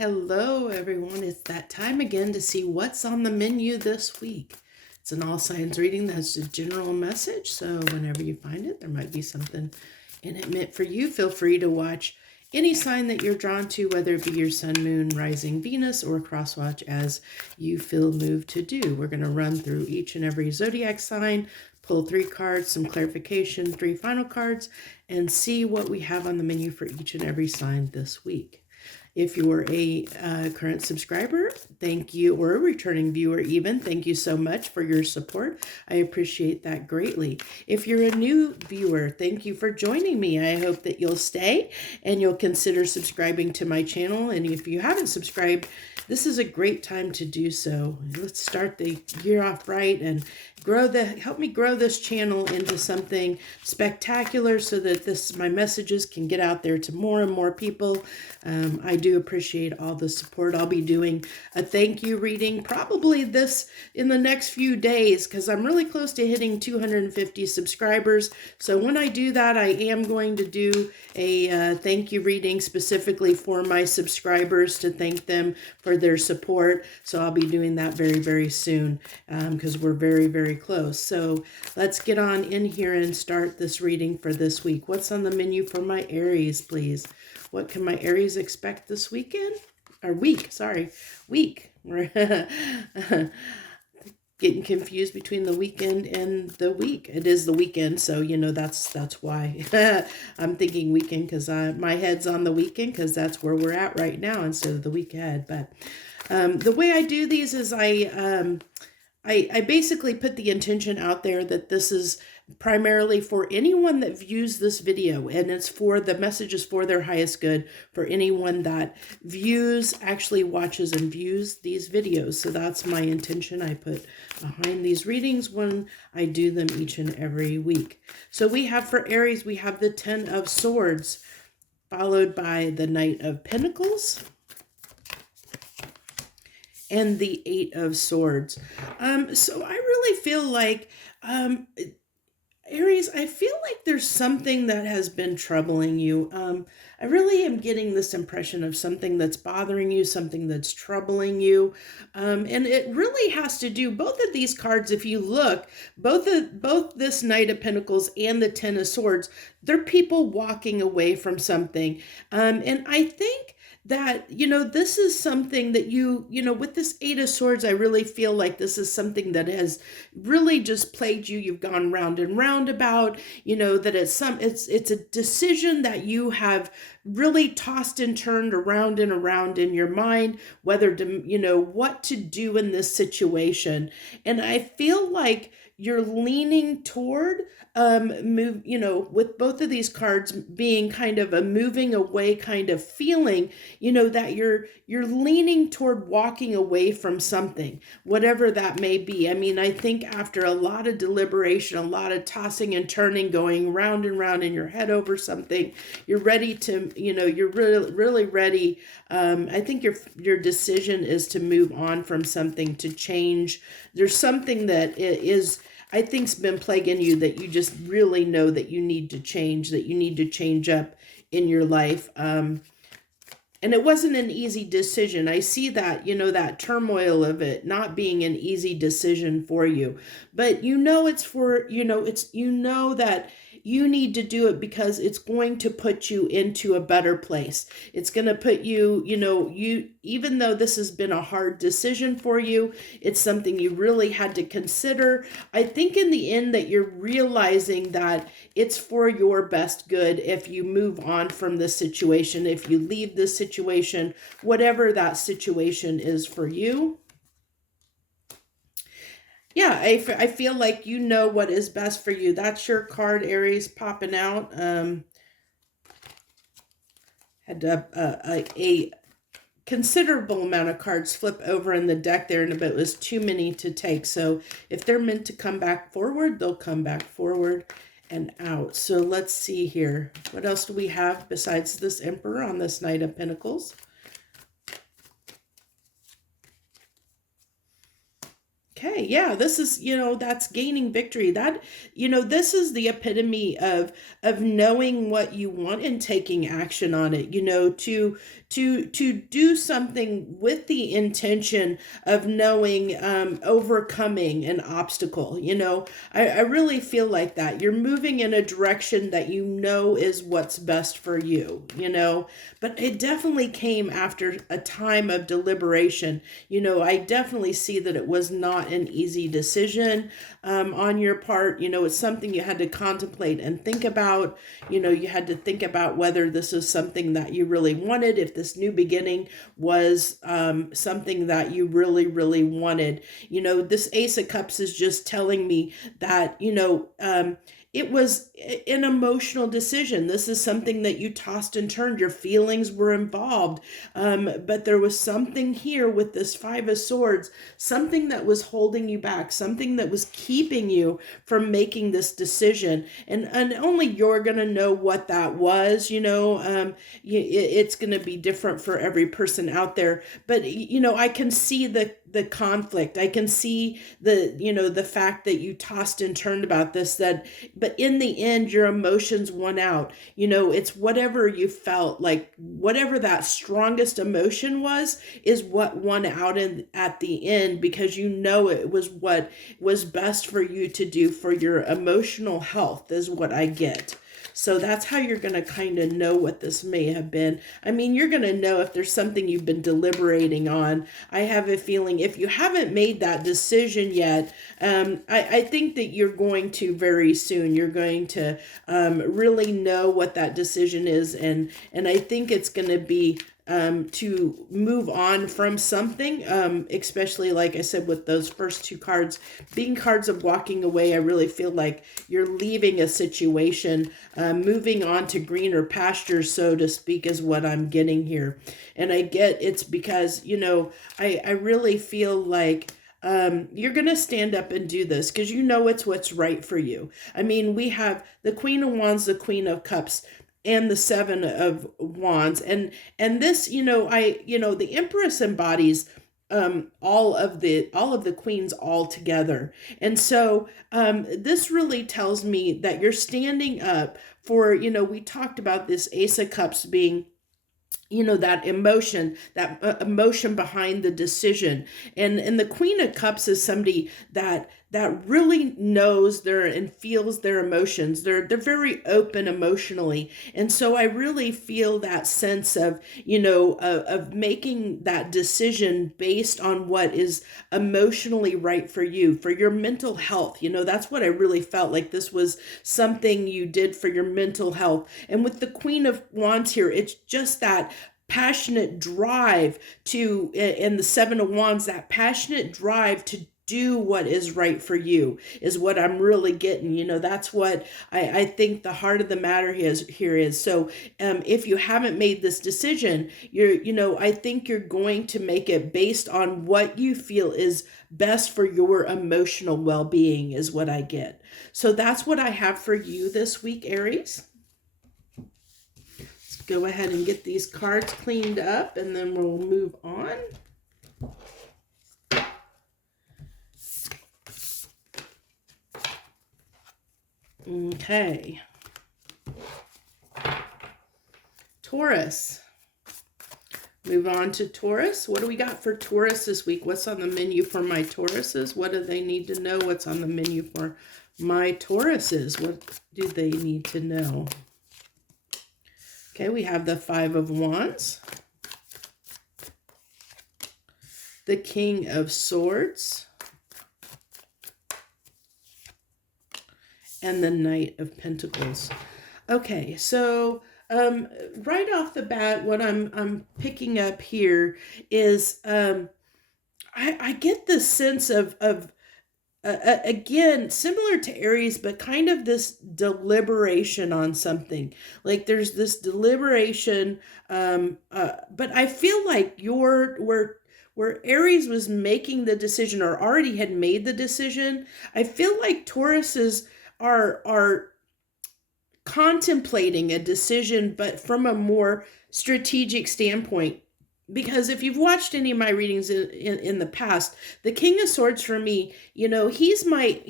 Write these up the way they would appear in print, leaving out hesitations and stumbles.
Hello, everyone. It's that time again to see what's on the menu this week. It's an all signs reading that's a general message, so whenever you find it, there might be something in it meant for you. Feel free to watch any sign that you're drawn to, whether it be your sun, moon, rising, Venus, or crosswatch as you feel moved to do. We're going to run through each and every zodiac sign, pull 3 cards, some clarification, 3 final cards, and see what we have on the menu for each and every sign this week. If you're a current subscriber, thank you, or a returning viewer even, thank you so much for your support. I appreciate that greatly. If you're a new viewer, thank you for joining me. I hope that you'll stay and you'll consider subscribing to my channel. And if you haven't subscribed, this is a great time to do so. Let's start the year off right and help me grow this channel into something spectacular so that my messages can get out there to more and more people. I do appreciate all the support. I'll be doing a thank you reading probably in the next few days because I'm really close to hitting 250 subscribers. So when I do that, I am going to do a thank you reading specifically for my subscribers to thank them for their support. So I'll be doing that very, very soon because we're very, very close. So let's get on in here and start this reading for this week. What's on the menu for my Aries, please? What can my Aries expect this weekend? Or week, sorry. Week. We're getting confused between the weekend and the week. It is the weekend, so you know that's why I'm thinking weekend because my head's on the weekend because that's where we're at right now instead of the week ahead. But the way I do these is I basically put the intention out there that this is primarily for anyone that views this video, and it's for the messages for their highest good for anyone that actually watches and views these videos. So that's my intention I put behind these readings when I do them each and every week. So we have for Aries, we have the 10 of Swords, followed by the Knight of Pentacles, and the 8 of Swords. So I really feel like, Aries, I feel like there's something that has been troubling you. I really am getting this impression of something that's bothering you, something that's troubling you. And it really has to do, both of these cards, if you look, both this Knight of Pentacles and the 10 of Swords, they're people walking away from something. And I think that, this is something that with this 8 of Swords, I really feel like this is something that has really just plagued you. You've gone round and round about, that it's a decision that you have really tossed and turned around and around in your mind, whether to, what to do in this situation. And I feel like you're leaning toward with both of these cards being kind of a moving away kind of feeling, that you're leaning toward walking away from something, whatever that may be. I mean, I think after a lot of deliberation, a lot of tossing and turning, going round and round in your head over something, you're ready to, you're really, really ready. I think your decision is to move on from something, to change. There's something that I think's been plaguing you that you just really know that you need to change, that you need to change up in your life. And it wasn't an easy decision. I see that, that turmoil of it not being an easy decision for you. But it's for, that you need to do it because it's going to put you into a better place. It's going to put you, even though this has been a hard decision for you, it's something you really had to consider. I think in the end that you're realizing that it's for your best good if you move on from this situation, if you leave this situation, whatever that situation is for you. Yeah, I feel like you know what is best for you. That's your card, Aries, popping out. Had a considerable amount of cards flip over in the deck there, and it was too many to take. So if they're meant to come back forward, they'll come back forward and out. So let's see here. What else do we have besides this Emperor on this Knight of Pentacles? Okay, yeah, this is, that's gaining victory. That, this is the epitome of knowing what you want and taking action on it, to do something with the intention of knowing, overcoming an obstacle. I really feel like that. You're moving in a direction that you know is what's best for you. But it definitely came after a time of deliberation. I definitely see that it was not an easy decision on your part. It's something you had to contemplate and think about. You had to think about whether this is something that you really wanted, if this new beginning was something that you really, really wanted. This Ace of Cups is just telling me that, it was an emotional decision. This is something that you tossed and turned. Your feelings were involved. But there was something here with this Five of Swords, something that was holding you back, something that was keeping you from making this decision. And only you're going to know what that was. It's going to be different for every person out there. But, I can see the conflict. I can see the fact that you tossed and turned about this, but in the end, your emotions won out. It's whatever you felt like, whatever that strongest emotion was, is what won out at the end, because it was what was best for you to do for your emotional health, is what I get. So that's how you're going to kind of know what this may have been. You're going to know if there's something you've been deliberating on. I have a feeling if you haven't made that decision yet, I think that you're going to very soon. You're going to really know what that decision is. And I think it's going to be to move on from something, especially like I said, with those first two cards being cards of walking away. I really feel like you're leaving a situation, moving on to greener pastures, so to speak, is what I'm getting here. And I get it's because, I really feel like you're going to stand up and do this because it's what's right for you. We have the Queen of Wands, the Queen of Cups, and the Seven of Wands. And this, the Empress embodies all of the queens all together. And so this really tells me that you're standing up for, we talked about this Ace of Cups being that emotion behind the decision. And the Queen of Cups is somebody that really knows and feels their emotions. They're very open emotionally. And so I really feel that sense of, of making that decision based on what is emotionally right for you, for your mental health. That's what I really felt like. This was something you did for your mental health. And with the Queen of Wands here, it's just that passionate drive and the Seven of Wands, that passionate drive to do what is right for you is what I'm really getting. That's what I think the heart of the matter here is. So if you haven't made this decision, I think you're going to make it based on what you feel is best for your emotional well-being, is what I get. So that's what I have for you this week, Aries. Go ahead and get these cards cleaned up, and then we'll move on. Okay. Taurus. Move on to Taurus. What do we got for Taurus this week? What's on the menu for my Tauruses? What do they need to know? What's on the menu for my Tauruses? What do they need to know? Okay, we have the Five of Wands, the King of Swords, and the Knight of Pentacles. Okay, so right off the bat, what I'm picking up here is I get this sense of again, similar to Aries, but kind of this deliberation on something. Like there's this deliberation, but I feel like where Aries was making the decision or already had made the decision, I feel like Tauruses are contemplating a decision, but from a more strategic standpoint. because if you've watched any of my readings in the past, the King of Swords for me, he's my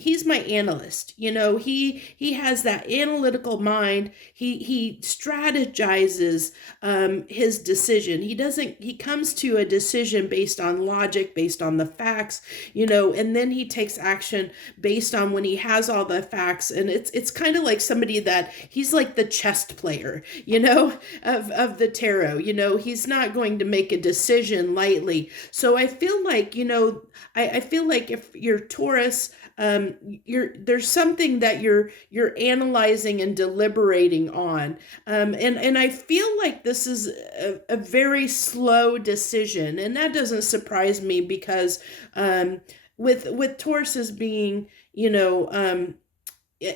analyst. He has that analytical mind. He strategizes his decision. He comes to a decision based on logic, based on the facts, and then he takes action based on when he has all the facts. And it's kind of like somebody that he's like the chess player, of the tarot. He's not going to make a decision lightly. So I feel like, I feel like if you're Taurus, there's something that you're analyzing and deliberating on. And I feel like this is a very slow decision. And that doesn't surprise me because with Tauruses being,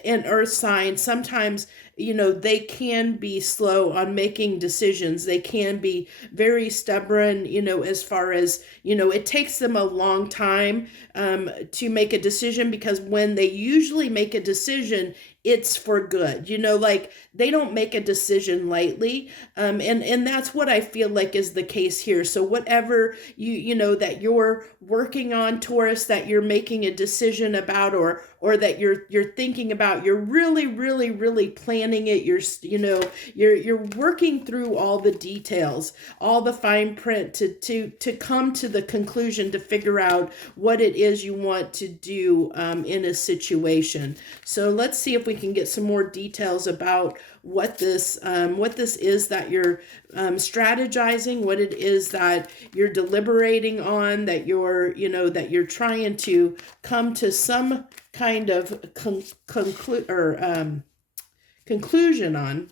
an earth sign, sometimes they can be slow on making decisions. They can be very stubborn, as far as it takes them a long time to make a decision, because when they usually make a decision, it's for good. Like they don't make a decision lightly. And that's what I feel like is the case here. So whatever that you're working on, Taurus, that you're making a decision about, or that you're thinking about, you're really, really, really planning it. You're working through all the details, all the fine print to come to the conclusion, to figure out what it is you want to do in a situation. So let's see if we can get some more details about what this is that you're strategizing, what it is that you're deliberating on, that you're trying to come to some kind of conclusion on.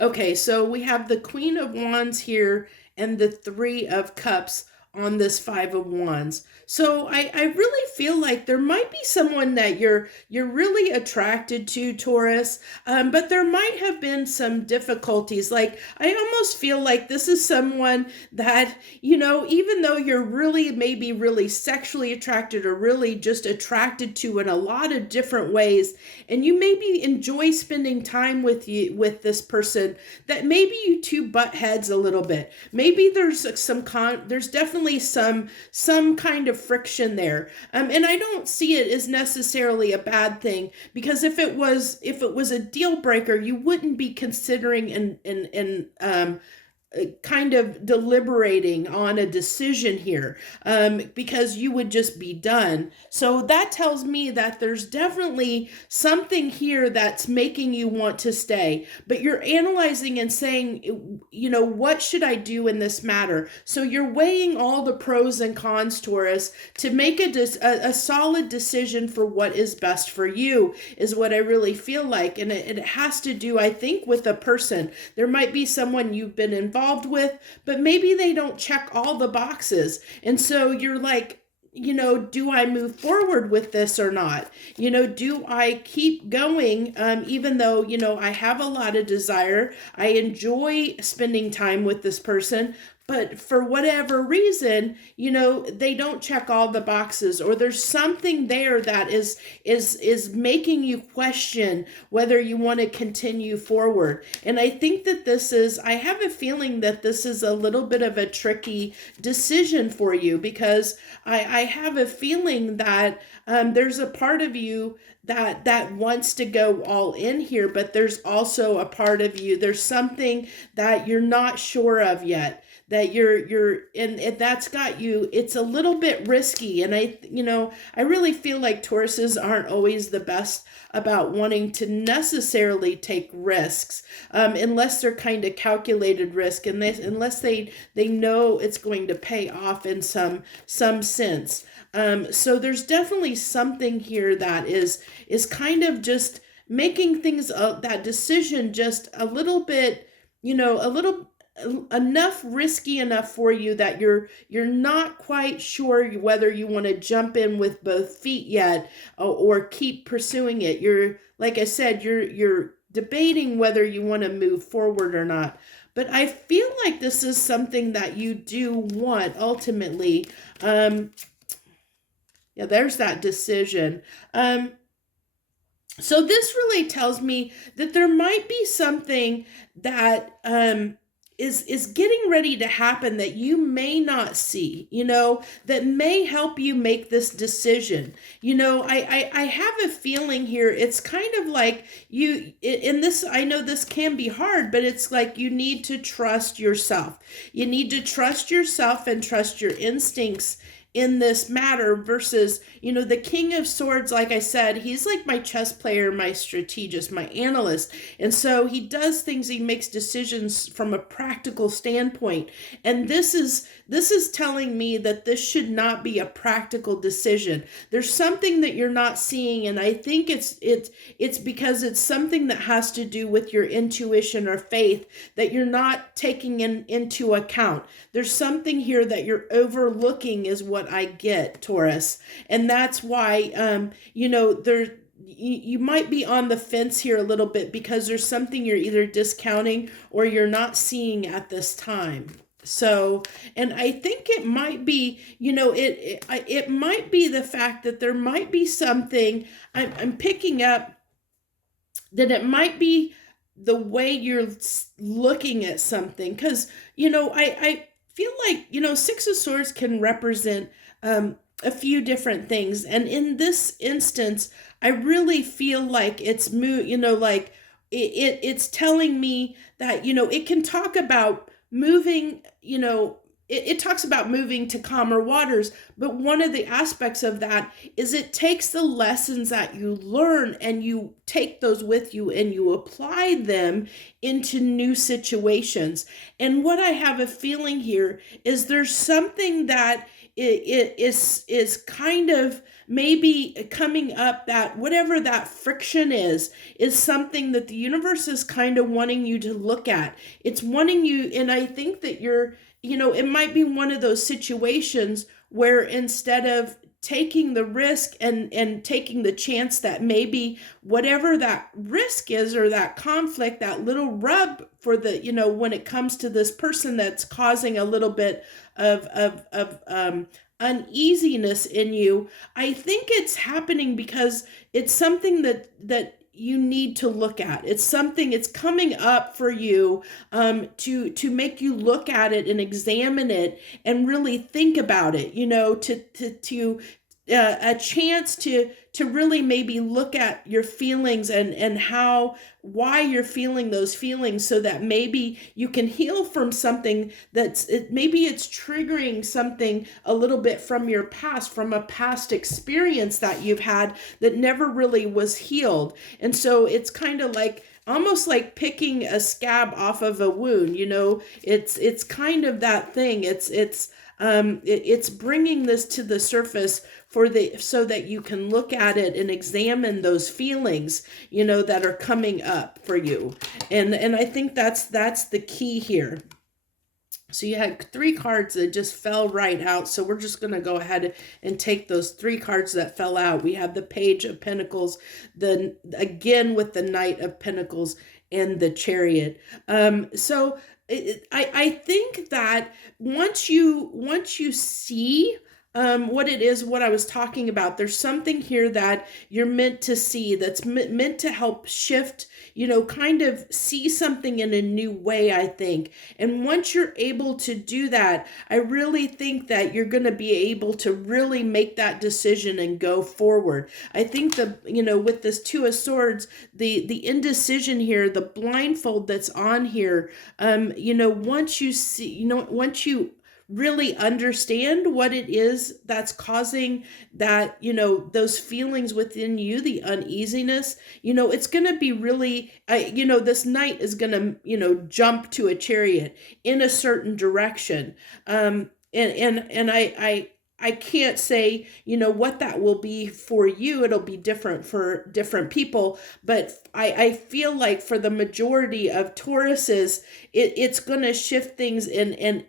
Okay, so we have the Queen of Wands here and the Three of Cups on this Five of Wands. So I really feel like there might be someone that you're really attracted to, Taurus, but there might have been some difficulties. Like I almost feel like this is someone that, even though you're really maybe really sexually attracted or really just attracted to in a lot of different ways, and you maybe enjoy spending time with this person, that maybe you two butt heads a little bit. Maybe there's there's definitely some kind of friction there, and I don't see it as necessarily a bad thing, because if it was a deal breaker, you wouldn't be considering and kind of deliberating on a decision here, because you would just be done. So that tells me that there's definitely something here that's making you want to stay, but you're analyzing and saying, what should I do in this matter? So you're weighing all the pros and cons, Taurus, to make a solid decision for what is best for you, is what I really feel like. And it has to do, I think, with a person. There might be someone you've been involved with, but maybe they don't check all the boxes. And so you're like, do I move forward with this or not? Do I keep going, even though, I have a lot of desire. I enjoy spending time with this person, but for whatever reason, they don't check all the boxes, or there's something there that is making you question whether you want to continue forward. And I think that I have a feeling that this is a little bit of a tricky decision for you, because I have a feeling that there's a part of you that wants to go all in here, but there's also a part of you, there's something that you're not sure of yet, that and that's got you, it's a little bit risky. And I really feel like Tauruses aren't always the best about wanting to necessarily take risks, unless they're kind of calculated risk, and unless they know it's going to pay off in some sense. So there's definitely something here that is kind of just making things, that decision just a little bit, enough risky enough for you that you're not quite sure whether you want to jump in with both feet yet, or keep pursuing it. You're, like I said, you're debating whether you want to move forward or not. But I feel like this is something that you do want ultimately. Yeah, there's that decision. So this really tells me that there might be something that is getting ready to happen that you may not see, that may help you make this decision. I have a feeling here, it's kind of like in this, I know this can be hard, but it's like you need to trust yourself. You need to trust yourself and trust your instincts in this matter versus, the King of Swords, like I said, he's like my chess player, my strategist, my analyst. And so he does things, he makes decisions from a practical standpoint. And this is telling me that this should not be a practical decision. There's something that you're not seeing, and I think it's because it's something that has to do with your intuition or faith that you're not taking into account. There's something here that you're overlooking is what I get, Taurus. And that's why, you might be on the fence here a little bit because there's something you're either discounting or you're not seeing at this time. So, and I think it might be, it might be the fact that there might be something I'm picking up, that it might be the way you're looking at something. Because, I feel like, Six of Swords can represent a few different things. And in this instance, I really feel like it's, it's telling me that, it can talk about moving, it talks about moving to calmer waters, but one of the aspects of that is it takes the lessons that you learn and you take those with you and you apply them into new situations. And what I have a feeling here is there's something that it is kind of maybe coming up, that whatever that friction is something that the universe is kind of wanting you to look at. It's wanting you, and I think that you're, it might be one of those situations where instead of taking the risk and taking the chance that maybe whatever that risk is or that conflict, that little rub for the, when it comes to this person that's causing a little bit of uneasiness in you, I think it's happening because it's something that you need to look at. It's something, it's coming up for you to make you look at it and examine it and really think about it, to a chance to really maybe look at your feelings and why you're feeling those feelings, so that maybe you can heal from something maybe it's triggering something a little bit from your past, from a past experience that you've had that never really was healed. And so it's kind of like almost like picking a scab off of a wound, it's kind of that thing. It's bringing this to the surface so that you can look at it and examine those feelings, that are coming up for you. And I think that's the key here. So you had 3 cards that just fell right out. So we're just going to go ahead and take those 3 cards that fell out. We have the Page of Pentacles, again with the Knight of Pentacles and the Chariot. So I think that once you see what it is, what I was talking about, there's something here that you're meant to see, that's meant to help shift, kind of see something in a new way, I think. And once you're able to do that, I really think that you're going to be able to really make that decision and go forward. I think with this Two of Swords, the indecision here, the blindfold that's on here, once you see, once you really understand what it is that's causing that, those feelings within you, the uneasiness, it's going to be really, this knight is going to, jump to a chariot in a certain direction. And I can't say, what that will be for you. It'll be different for different people. But I feel like for the majority of Tauruses, it's going to shift things and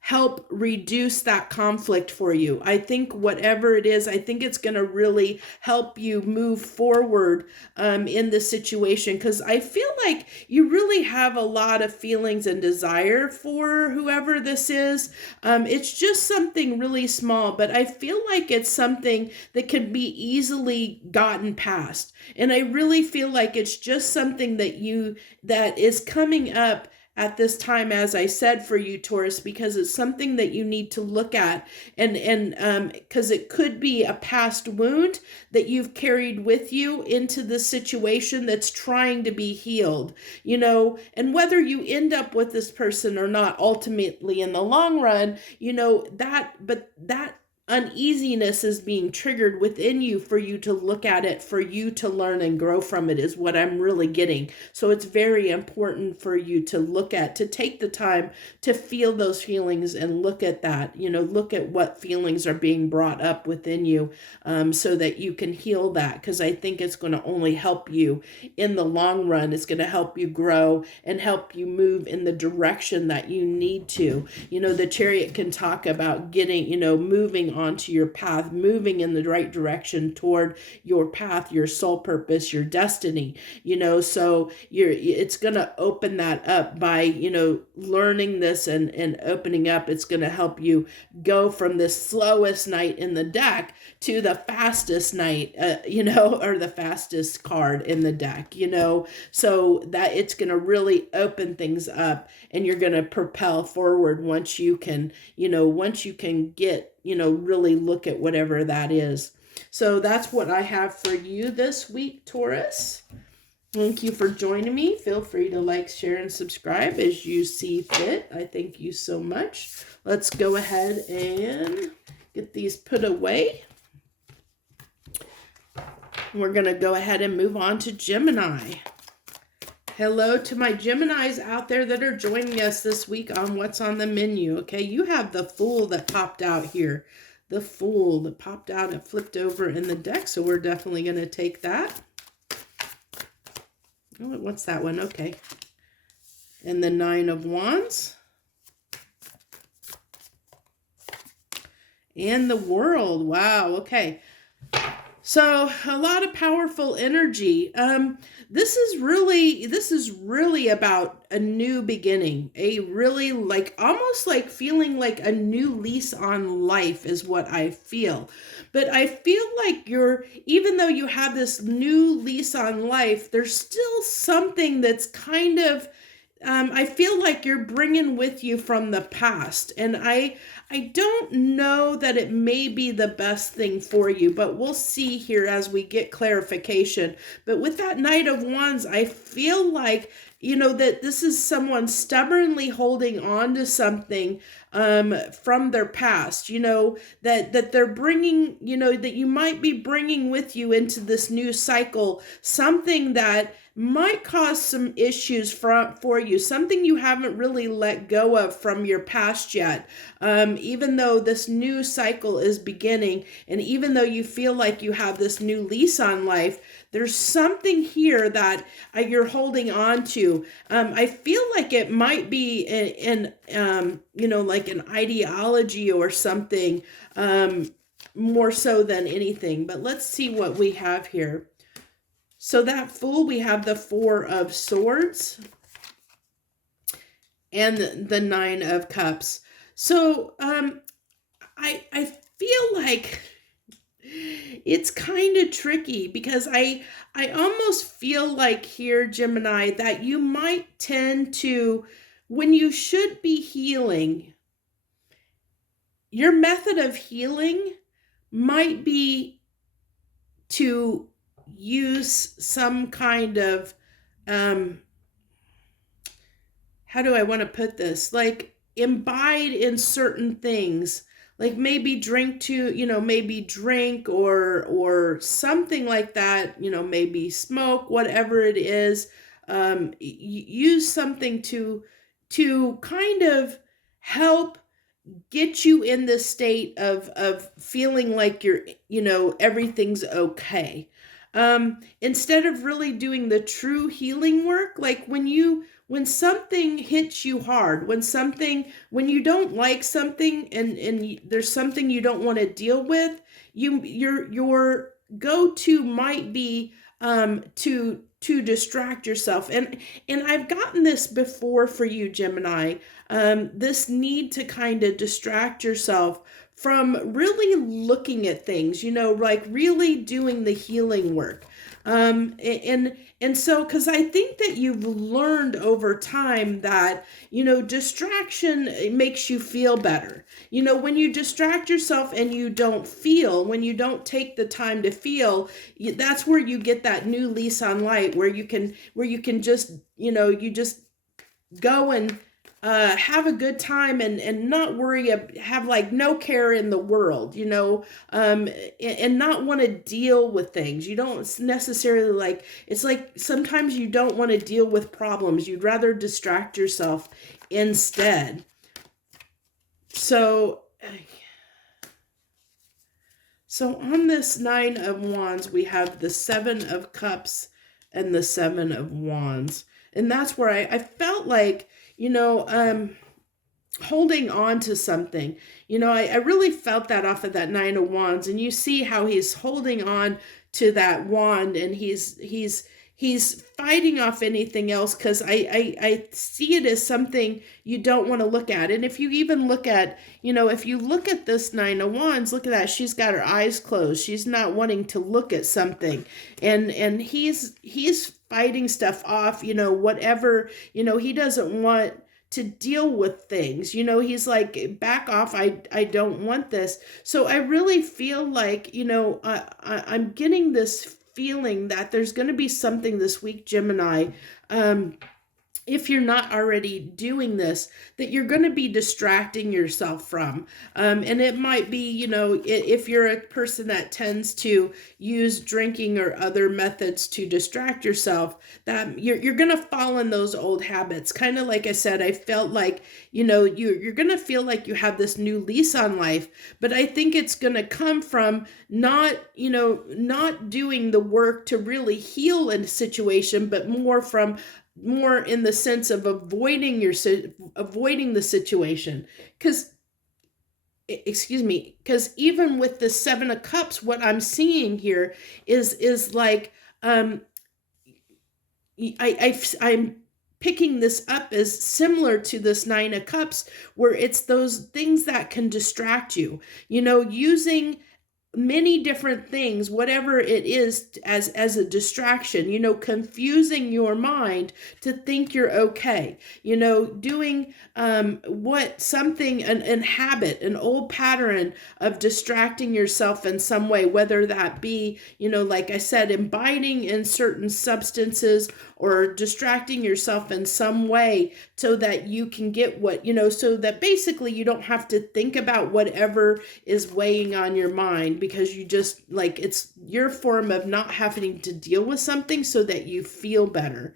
help reduce that conflict for you. I think whatever it is, I think it's going to really help you move forward in the situation, because I feel like you really have a lot of feelings and desire for whoever this is. It's just something really small, but I feel like it's something that can be easily gotten past. And I really feel like it's just something that is coming up at this time, as I said, for you, Taurus, because it's something that you need to look at, and because it could be a past wound that you've carried with you into the situation that's trying to be healed, and whether you end up with this person or not, ultimately in the long run, that uneasiness is being triggered within you for you to look at it, for you to learn and grow from it, is what I'm really getting. So it's very important for you to look at, to take the time to feel those feelings and look at that, look at what feelings are being brought up within you, so that you can heal that, because I think it's going to only help you in the long run. It's going to help you grow and help you move in the direction that you need to. The Chariot can talk about getting, moving onto your path, moving in the right direction toward your path, your soul purpose, your destiny, so it's going to open that up by, learning this and opening up. It's going to help you go from the slowest knight in the deck to the fastest knight, or the fastest card in the deck, so that it's going to really open things up, and you're going to propel forward once you can get, really look at whatever that is. So that's what I have for you this week, Taurus. Thank you for joining me. Feel free to like, share, and subscribe as you see fit. I thank you so much. Let's go ahead and get these put away. We're going to go ahead and move on to Gemini. Hello to my Geminis out there that are joining us this week on What's on the Menu. Okay, you have the Fool that popped out here. The Fool that popped out and flipped over in the deck, so we're definitely going to take that. Oh, what's that one? Okay. And the Nine of Wands. And the World. Wow, okay. So a lot of powerful energy. This is really about a new beginning, a really almost like feeling like a new lease on life is what I feel. But I feel like even though you have this new lease on life, there's still something that's kind of, I feel like you're bringing with you from the past. And I don't know that it may be the best thing for you, but we'll see here as we get clarification. But with that Knight of Wands, I feel like, that this is someone stubbornly holding on to something from their past, that they're bringing, that you might be bringing with you into this new cycle, something that might cause some issues for you, something you haven't really let go of from your past yet. Even though this new cycle is beginning, and even though you feel like you have this new lease on life, there's something here that you're holding on to. I feel like it might be like an ideology or something, more so than anything. But let's see what we have here. So that Fool, we have the Four of Swords and the Nine of Cups. So I feel like it's kind of tricky, because I almost feel like here, Gemini, that you might tend to, when you should be healing, your method of healing might be to use some kind of, how do I want to put this? Like imbibe in certain things, like maybe drink or something like that, maybe smoke, whatever it is, use something to kind of help get you in this state of feeling like you're, everything's okay. Instead of really doing the true healing work, like when something hits you hard, when you don't like something and there's something you don't want to deal with, your go-to might be to distract yourself. And I've gotten this before for you, Gemini, this need to kind of distract yourself from really looking at things, like really doing the healing work. And so, because I think that you've learned over time that, distraction makes you feel better. When you distract yourself and you don't feel, when you don't take the time to feel, that's where you get that new lease on life, where you can just, you just go and have a good time and not worry, have like no care in the world, and not want to deal with things. You don't necessarily like, it's like sometimes you don't want to deal with problems. You'd rather distract yourself instead. So on this Nine of Wands, we have the Seven of Cups and the Seven of Wands. And that's where I felt like, holding on to something. I really felt that off of that Nine of Wands. And you see how he's holding on to that wand, and he's fighting off anything else, because I see it as something you don't want to look at. And if you even look at, if you look at this Nine of Wands, look at that. She's got her eyes closed. She's not wanting to look at something. And he's fighting stuff off, whatever, he doesn't want to deal with things. He's back off. I don't want this. So I really feel like, I'm getting this feeling that there's going to be something this week, Gemini, if you're not already doing this, that you're going to be distracting yourself from. And it might be, if you're a person that tends to use drinking or other methods to distract yourself, that you're going to fall in those old habits. Kind of like I said, I felt like, you're going to feel like you have this new lease on life, but I think it's going to come from not doing the work to really heal a situation, but more in the sense of avoiding the situation. Because even with the Seven of Cups, what I'm seeing here is like, I'm picking this up as similar to this Nine of Cups, where it's those things that can distract you, using many different things, whatever it is, as a distraction, confusing your mind to think you're okay, doing an habit, an old pattern of distracting yourself in some way, whether that be, like I said, imbibing in certain substances, or distracting yourself in some way so that you can get so that basically you don't have to think about whatever is weighing on your mind, because you just it's your form of not having to deal with something so that you feel better.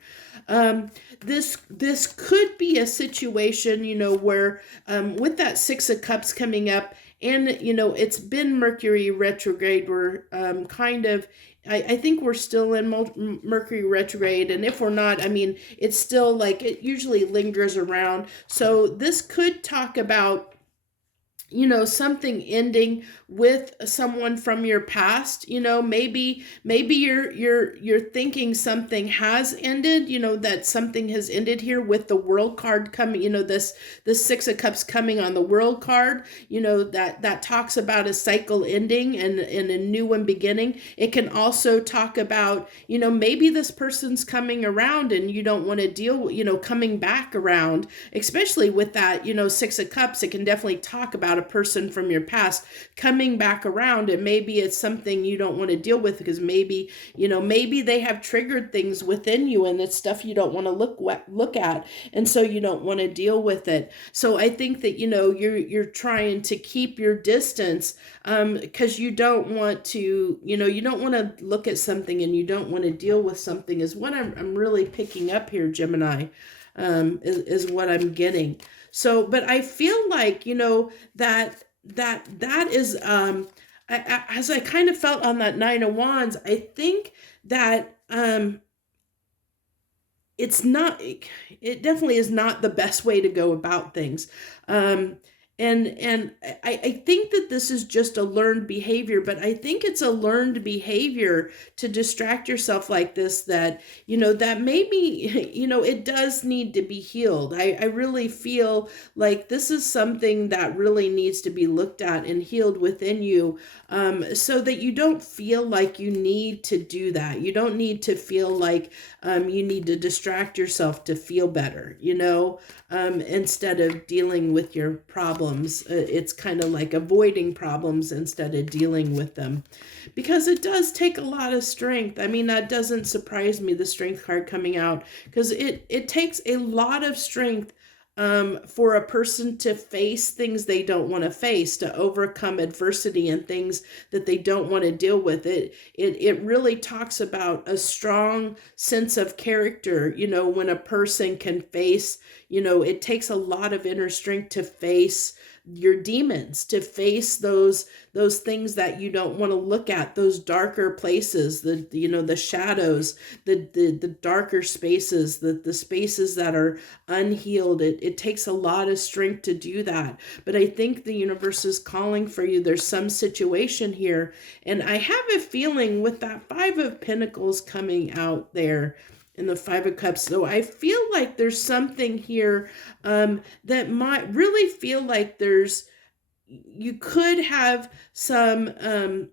This could be a situation, where with that Six of Cups coming up, and it's been Mercury retrograde. We're I think we're still in Mercury retrograde, and if we're not, it's still it usually lingers around. So this could talk about something ending with someone from your past. Maybe you're thinking something has ended, that something has ended here with the World card coming, this Six of Cups coming on the World card, that talks about a cycle ending and a new one beginning. It can also talk about, maybe this person's coming around and you don't want to deal with, coming back around, especially with that, Six of Cups. It can definitely talk about a person from your past coming back around, and maybe it's something you don't want to deal with, because maybe they have triggered things within you, and it's stuff you don't want to look at, and so you don't want to deal with it. So I think that you're trying to keep your distance, because you don't want to you don't want to look at something, and you don't want to deal with something, is what I'm really picking up here, Gemini. Is what I'm getting. So, but I feel like, that is, as I kind of felt on that Nine of Wands, I think that, it definitely is not the best way to go about things. And I think that this is just a learned behavior, but I think it's a learned behavior to distract yourself like this, that, that maybe, it does need to be healed. I really feel like this is something that really needs to be looked at and healed within you, so that you don't feel like you need to do that. You don't need to feel like you need to distract yourself to feel better, instead of dealing with your problems. It's kind of like avoiding problems instead of dealing with them, because it does take a lot of strength. I mean, that doesn't surprise me, the strength card coming out, because it takes a lot of strength for a person to face things they don't want to face, to overcome adversity and things that they don't want to deal with. It really talks about a strong sense of character, when a person can face, it takes a lot of inner strength to face your demons, to face those things that you don't want to look at, those darker places, the shadows, the darker spaces, the spaces that are unhealed. It takes a lot of strength to do that. But I think the universe is calling for you. There's some situation here, and I have a feeling with that Five of Pentacles coming out there in the Five of Cups. So I feel like there's something here that might really feel like you could have some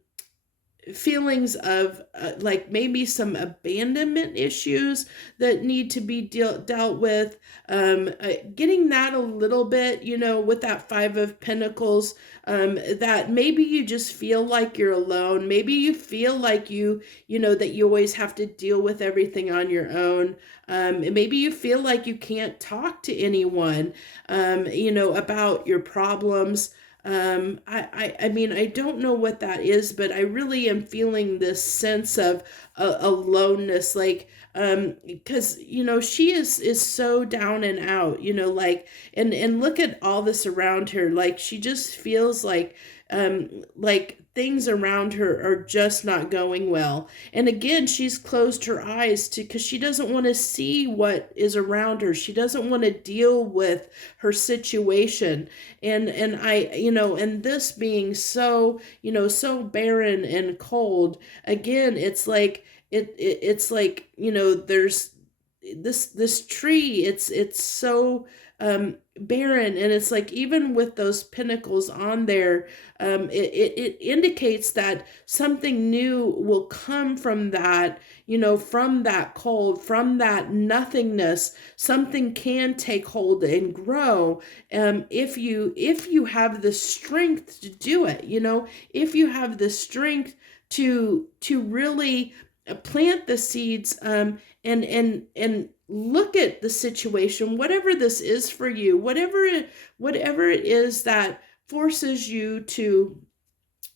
feelings of like maybe some abandonment issues that need to be dealt with, getting that a little bit, with that Five of Pentacles, that maybe you just feel like you're alone. Maybe you feel like that you always have to deal with everything on your own. And maybe you feel like you can't talk to anyone, about your problems. I mean, I don't know what that is, but I really am feeling this sense of aloneness, like, because, she is so down and out, like, and look at all this around her. Like, she just feels like things around her are just not going well. And again, she's closed her eyes because she doesn't want to see what is around her. She doesn't want to deal with her situation. And and this being so, so barren and cold, again, it's like, it's like, there's this tree, it's so barren, and it's like, even with those pinnacles on there, it indicates that something new will come from that, from that cold, from that nothingness. Something can take hold and grow, if you have the strength to do it, if you have the strength to really plant the seeds, and look at the situation, whatever this is for you, whatever it is that forces you to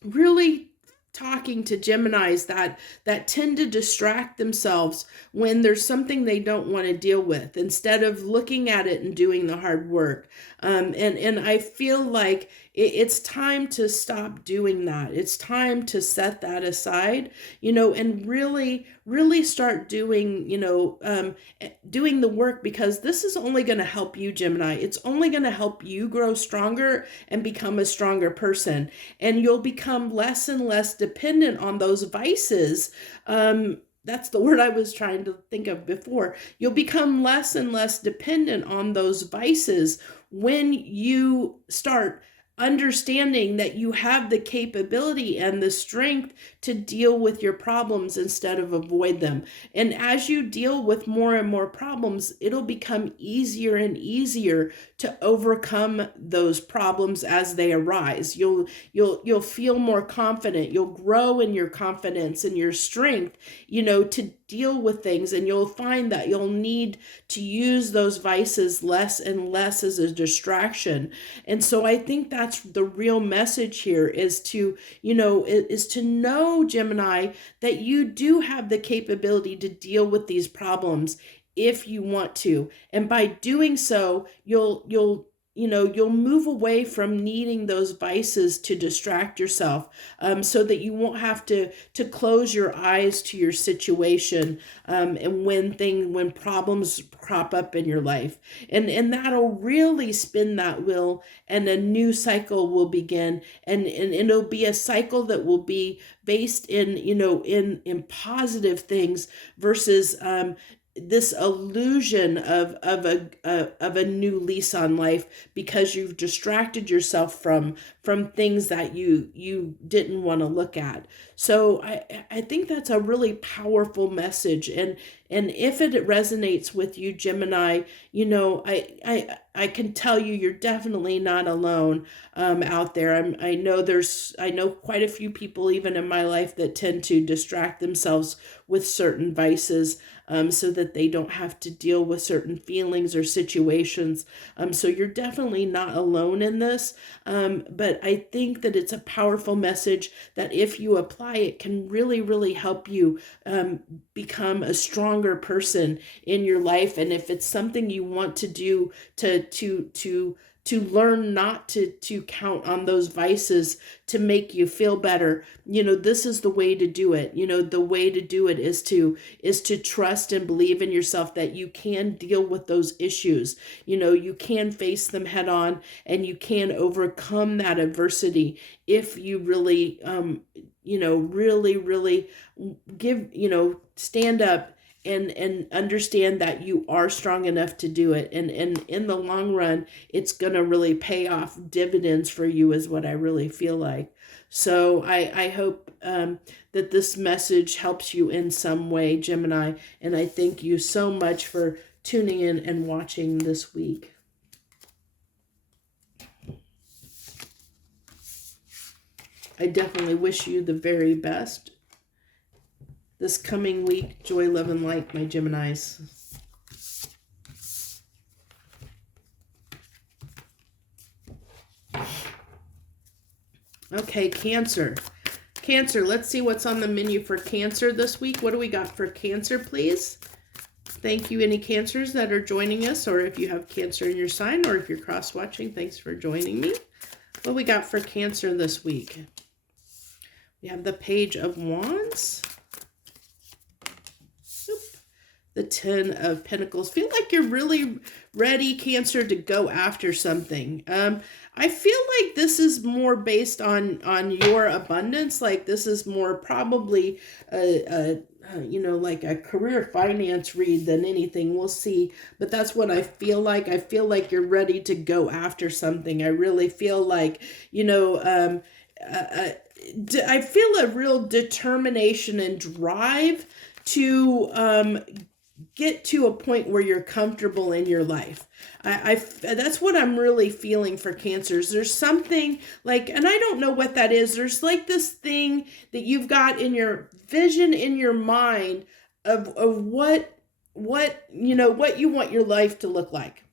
really talking to Geminis that tend to distract themselves when there's something they don't want to deal with, instead of looking at it and doing the hard work. And I feel like it's time to stop doing that. It's time to set that aside, and really start doing, doing the work, because this is only going to help you, Gemini. It's only going to help you grow stronger and become a stronger person. And you'll become less and less dependent on those vices. That's the word I was trying to think of before. You'll become less and less dependent on those vices when you start understanding that you have the capability and the strength to deal with your problems instead of avoid them. And as you deal with more and more problems, it'll become easier and easier to overcome those problems as they arise. You'll feel more confident. You'll grow in your confidence and your strength, to deal with things, and you'll find that you'll need to use those vices less and less as a distraction. And so I think that's the real message here, is to know, Gemini, that you do have the capability to deal with these problems if you want to. And by doing so, you'll you'll move away from needing those vices to distract yourself, so that you won't have to close your eyes to your situation, and when problems crop up in your life, and that'll really spin that wheel, and a new cycle will begin, and it'll be a cycle that will be based in in positive things versus this illusion of a new lease on life, because you've distracted yourself from things that you didn't want to look at. So I think that's a really powerful message, and if it resonates with you, Gemini, I can tell you you're definitely not alone out there. I know quite a few people even in my life that tend to distract themselves with certain vices, so that they don't have to deal with certain feelings or situations. So you're definitely not alone in this. But I think that it's a powerful message that if you apply, it can really, really help you become a stronger person in your life. And if it's something you want to do to learn not to count on those vices to make you feel better, this is the way to do it. The way to do it is to trust and believe in yourself that you can deal with those issues. You can face them head on, and you can overcome that adversity if you really really give, stand up and understand that you are strong enough to do it. And in the long run, it's going to really pay off dividends for you, is what I really feel like. So I hope that this message helps you in some way, Gemini. And I thank you so much for tuning in and watching this week. I definitely wish you the very best this coming week. Joy, love, and light, my Geminis. Okay, Cancer. Cancer, let's see what's on the menu for Cancer this week. What do we got for Cancer, please? Thank you, any Cancers that are joining us, or if you have Cancer in your sign, or if you're cross-watching, thanks for joining me. What we got for Cancer this week? We have the Page of Wands. The Ten of Pentacles. Feel like you're really ready, Cancer, to go after something. I feel like this is more based on your abundance. Like this is more probably like a career finance read than anything. We'll see. But that's what I feel like. I feel like you're ready to go after something. I really feel like, I feel a real determination and drive to get to a point where you're comfortable in your life. That's what I'm really feeling for Cancers. There's something like, and I don't know what that is. There's like this thing that you've got in your vision, in your mind of what you want your life to look like.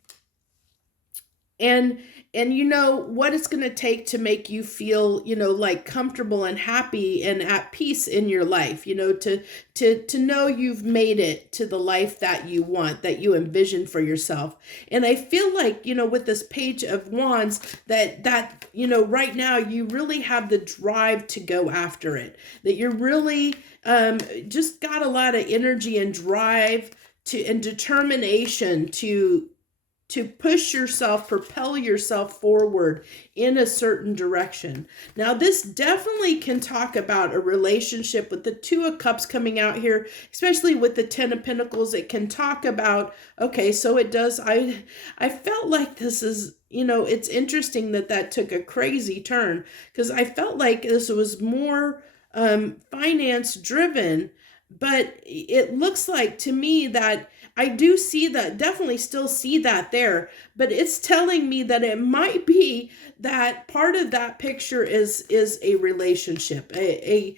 And what it's going to take to make you feel, like comfortable and happy and at peace in your life, to know you've made it to the life that you want, that you envision for yourself. And I feel like, with this Page of Wands that right now you really have the drive to go after it, that you're really just got a lot of energy and drive and determination to push yourself, propel yourself forward in a certain direction. Now, this definitely can talk about a relationship with the Two of Cups coming out here, especially with the Ten of Pentacles. It can talk about, okay, so it does, I felt like this is, it's interesting that took a crazy turn, because I felt like this was more finance driven, but it looks like to me that I do see that, definitely still see that there, but it's telling me that it might be that part of that picture is a relationship, a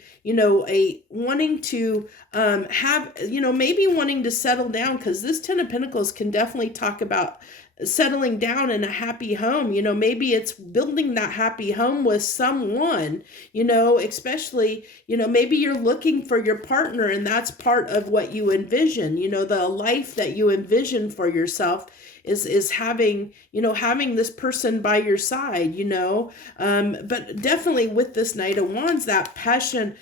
wanting to have, maybe wanting to settle down, because this Ten of Pentacles can definitely talk about settling down in a happy home. Maybe it's building that happy home with someone, especially, maybe you're looking for your partner, and that's part of what you envision, the life that you envision for yourself is having, having this person by your side, but definitely with this Knight of Wands, that passion,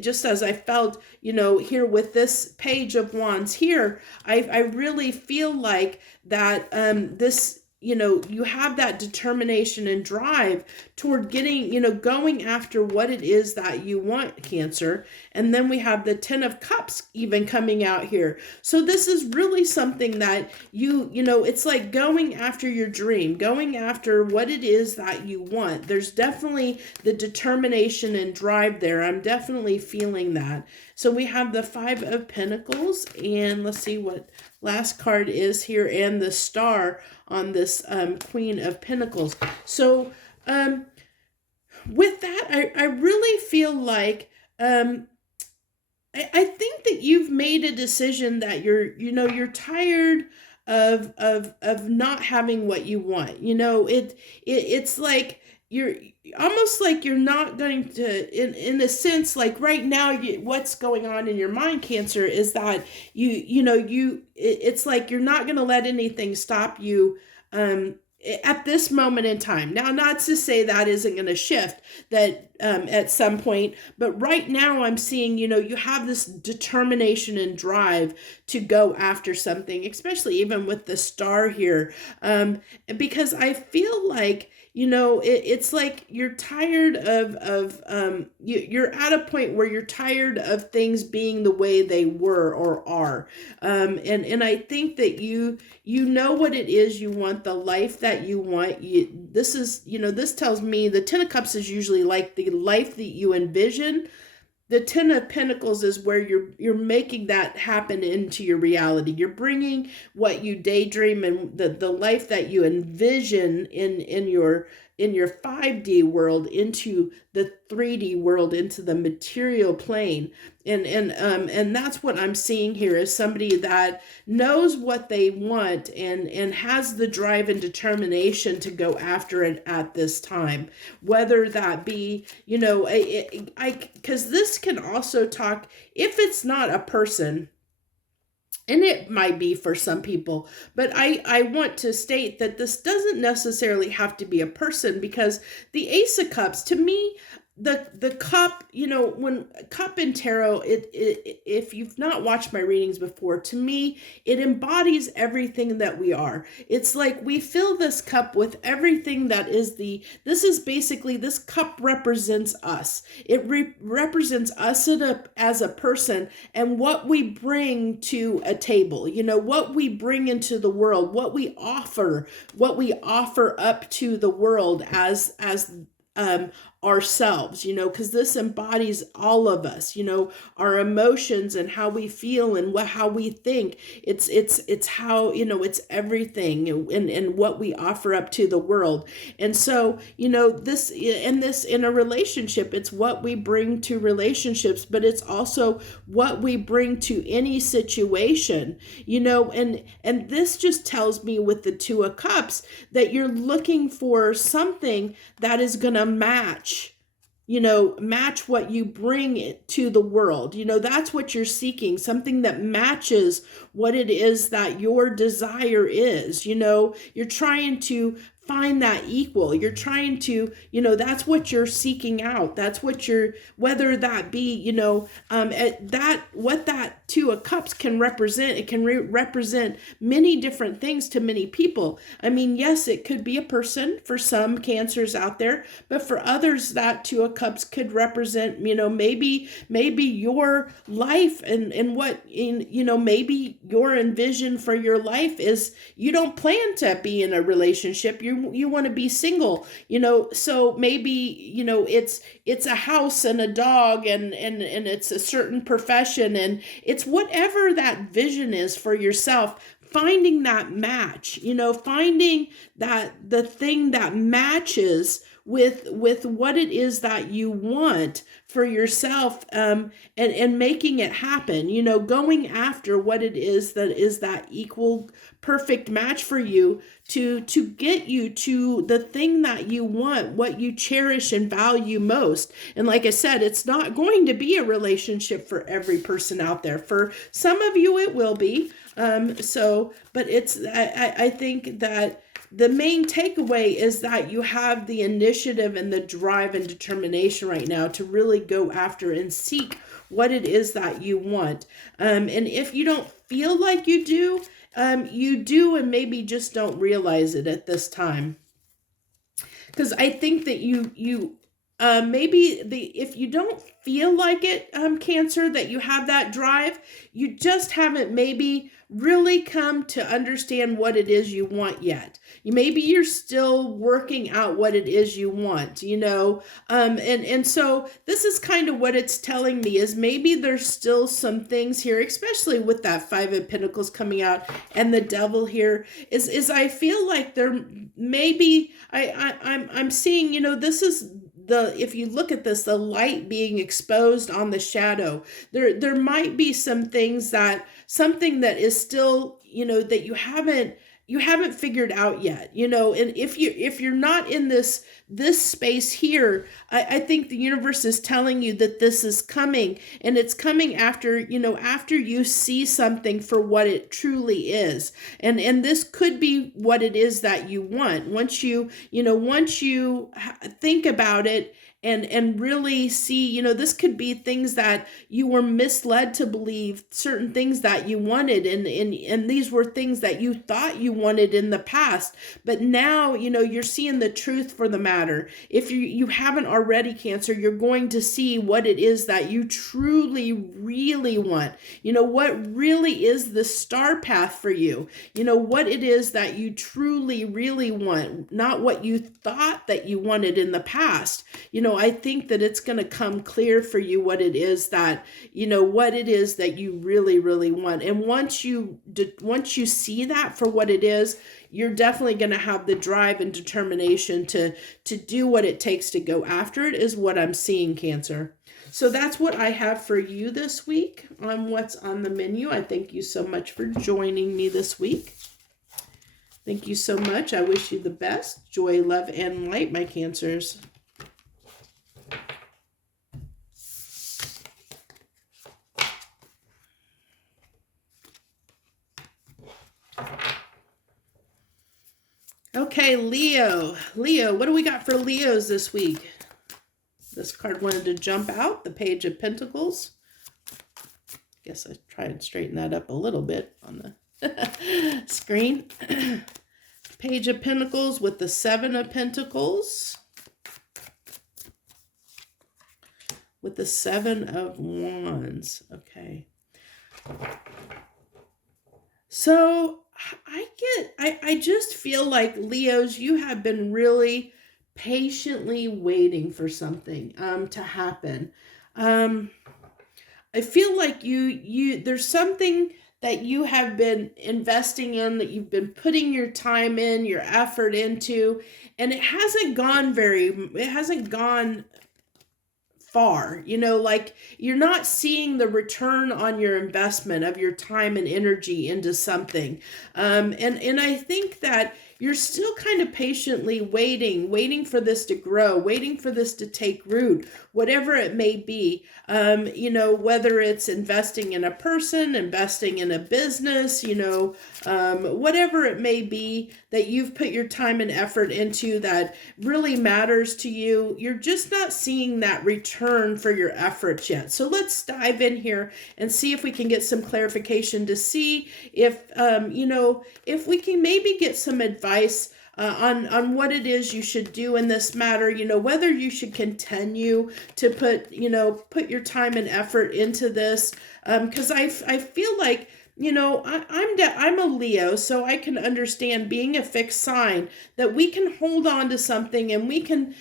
just as I felt, here with this Page of Wands here, I really feel like that, this, you have that determination and drive toward getting, going after what it is that you want, Cancer. And then we have the Ten of Cups even coming out here. So this is really something that it's like going after your dream, going after what it is that you want. There's definitely the determination and drive there. I'm definitely feeling that. So we have the Five of Pentacles, and let's see what last card is here, and the Star on this Queen of Pentacles. So with that, I really feel like I think that you've made a decision that you're tired of not having what you want. It's like you're almost like you're not going to, in a sense, like right now, what's going on in your mind, Cancer, is that it's like you're not going to let anything stop you at this moment in time. Now, not to say that isn't going to shift that at some point, but right now I'm seeing, you have this determination and drive to go after something, especially even with the Star here, because I feel like, it's like you're tired you're at a point where you're tired of things being the way they were or are. And I think that you know what it is you want, the life that you want. This tells me the Ten of Cups is usually like the life that you envision. The Ten of Pentacles is where you're making that happen into your reality. You're bringing what you daydream and the life that you envision in your 5D world into the 3D world, into the material plane. And that's what I'm seeing here, is somebody that knows what they want and has the drive and determination to go after it at this time. Whether that be, because this can also talk, if it's not a person, and it might be for some people, but I want to state that this doesn't necessarily have to be a person, because the Ace of Cups, to me, the cup, when cup in tarot, if you've not watched my readings before, to me, it embodies everything that we are. It's like we fill this cup with everything that is this cup represents us. It represents us as a person and what we bring to a table, what we bring into the world, what we offer up to the world as ourselves, because this embodies all of us, our emotions and how we feel and how we think. It's how, it's everything and what we offer up to the world. And so, this in a relationship, it's what we bring to relationships, but it's also what we bring to any situation, and this just tells me with the Two of Cups that you're looking for something that is going to match what you bring to the world. That's what you're seeking, something that matches what it is that your desire is. You're trying to find that equal. You're trying to, that's what you're seeking out. That's what whether that be, what that Two of Cups can represent. It can represent many different things to many people. I mean, yes, it could be a person for some Cancers out there, but for others, that Two of Cups could represent, maybe your life and what maybe your envision for your life is you don't plan to be in a relationship. You want to be single, so maybe, it's a house and a dog and it's a certain profession, and it's whatever that vision is for yourself, finding that match, finding that the thing that matches with what it is that you want for yourself, and making it happen, going after what it is that equal perfect match for you to get you to the thing that you want, what you cherish and value most. And like I said, it's not going to be a relationship for every person out there. For some of you, it will be. But I think that the main takeaway is that you have the initiative and the drive and determination right now to really go after and seek what it is that you want. And if you don't feel like you do, and maybe just don't realize it at this time. Because I think that if you don't feel like it, Cancer, that you have that drive, you just haven't maybe really come to understand what it is you want yet. Maybe you're still working out what it is you want, and so this is kind of what it's telling me, is maybe there's still some things here, especially with that Five of Pentacles coming out and the Devil here, is I feel like there maybe I'm seeing, this is if you look at this, the light being exposed on the shadow. There might be some things something that is still, that you haven't figured out yet, and if you're not in this space here, I think the universe is telling you that this is coming, and it's coming after you see something for what it truly is. And this could be what it is that you want. Once you think about it and really see, this could be things that you were misled to believe, certain things that you wanted, and these were things that you thought you wanted in the past, but now, you're seeing the truth for the matter. If you haven't already, Cancer, you're going to see what it is that you truly, really want. What really is the star path for you. What it is that you truly, really want, not what you thought that you wanted in the past. I think that it's going to come clear for you what it is that, you really, really want. And once you see that for what it is, you're definitely going to have the drive and determination to do what it takes to go after it, is what I'm seeing, Cancer. So that's what I have for you this week on what's on the menu. I thank you so much for joining me this week. Thank you so much. I wish you the best. Joy, love, and light, my Cancers. Okay, Leo, what do we got for Leos this week? This card wanted to jump out, the Page of Pentacles. Guess I try and straighten that up a little bit on the screen. Page of Pentacles with the Seven of Pentacles. With the Seven of Wands. Okay. So I just feel like, Leos, you have been really patiently waiting for something to happen. I feel like there's something that you have been investing in, that you've been putting your time in, your effort into, and it hasn't gone far, like you're not seeing the return on your investment of your time and energy into something. And I think that you're still kind of patiently waiting for this to grow, waiting for this to take root, whatever it may be. Whether it's investing in a person, investing in a business, whatever it may be that you've put your time and effort into that really matters to you, you're just not seeing that return for your efforts yet. So let's dive in here and see if we can get some clarification to see if we can maybe get some advice on what it is you should do in this matter, whether you should continue to put your time and effort into this, because I feel like I'm a Leo, so I can understand being a fixed sign that we can hold on to something, and we can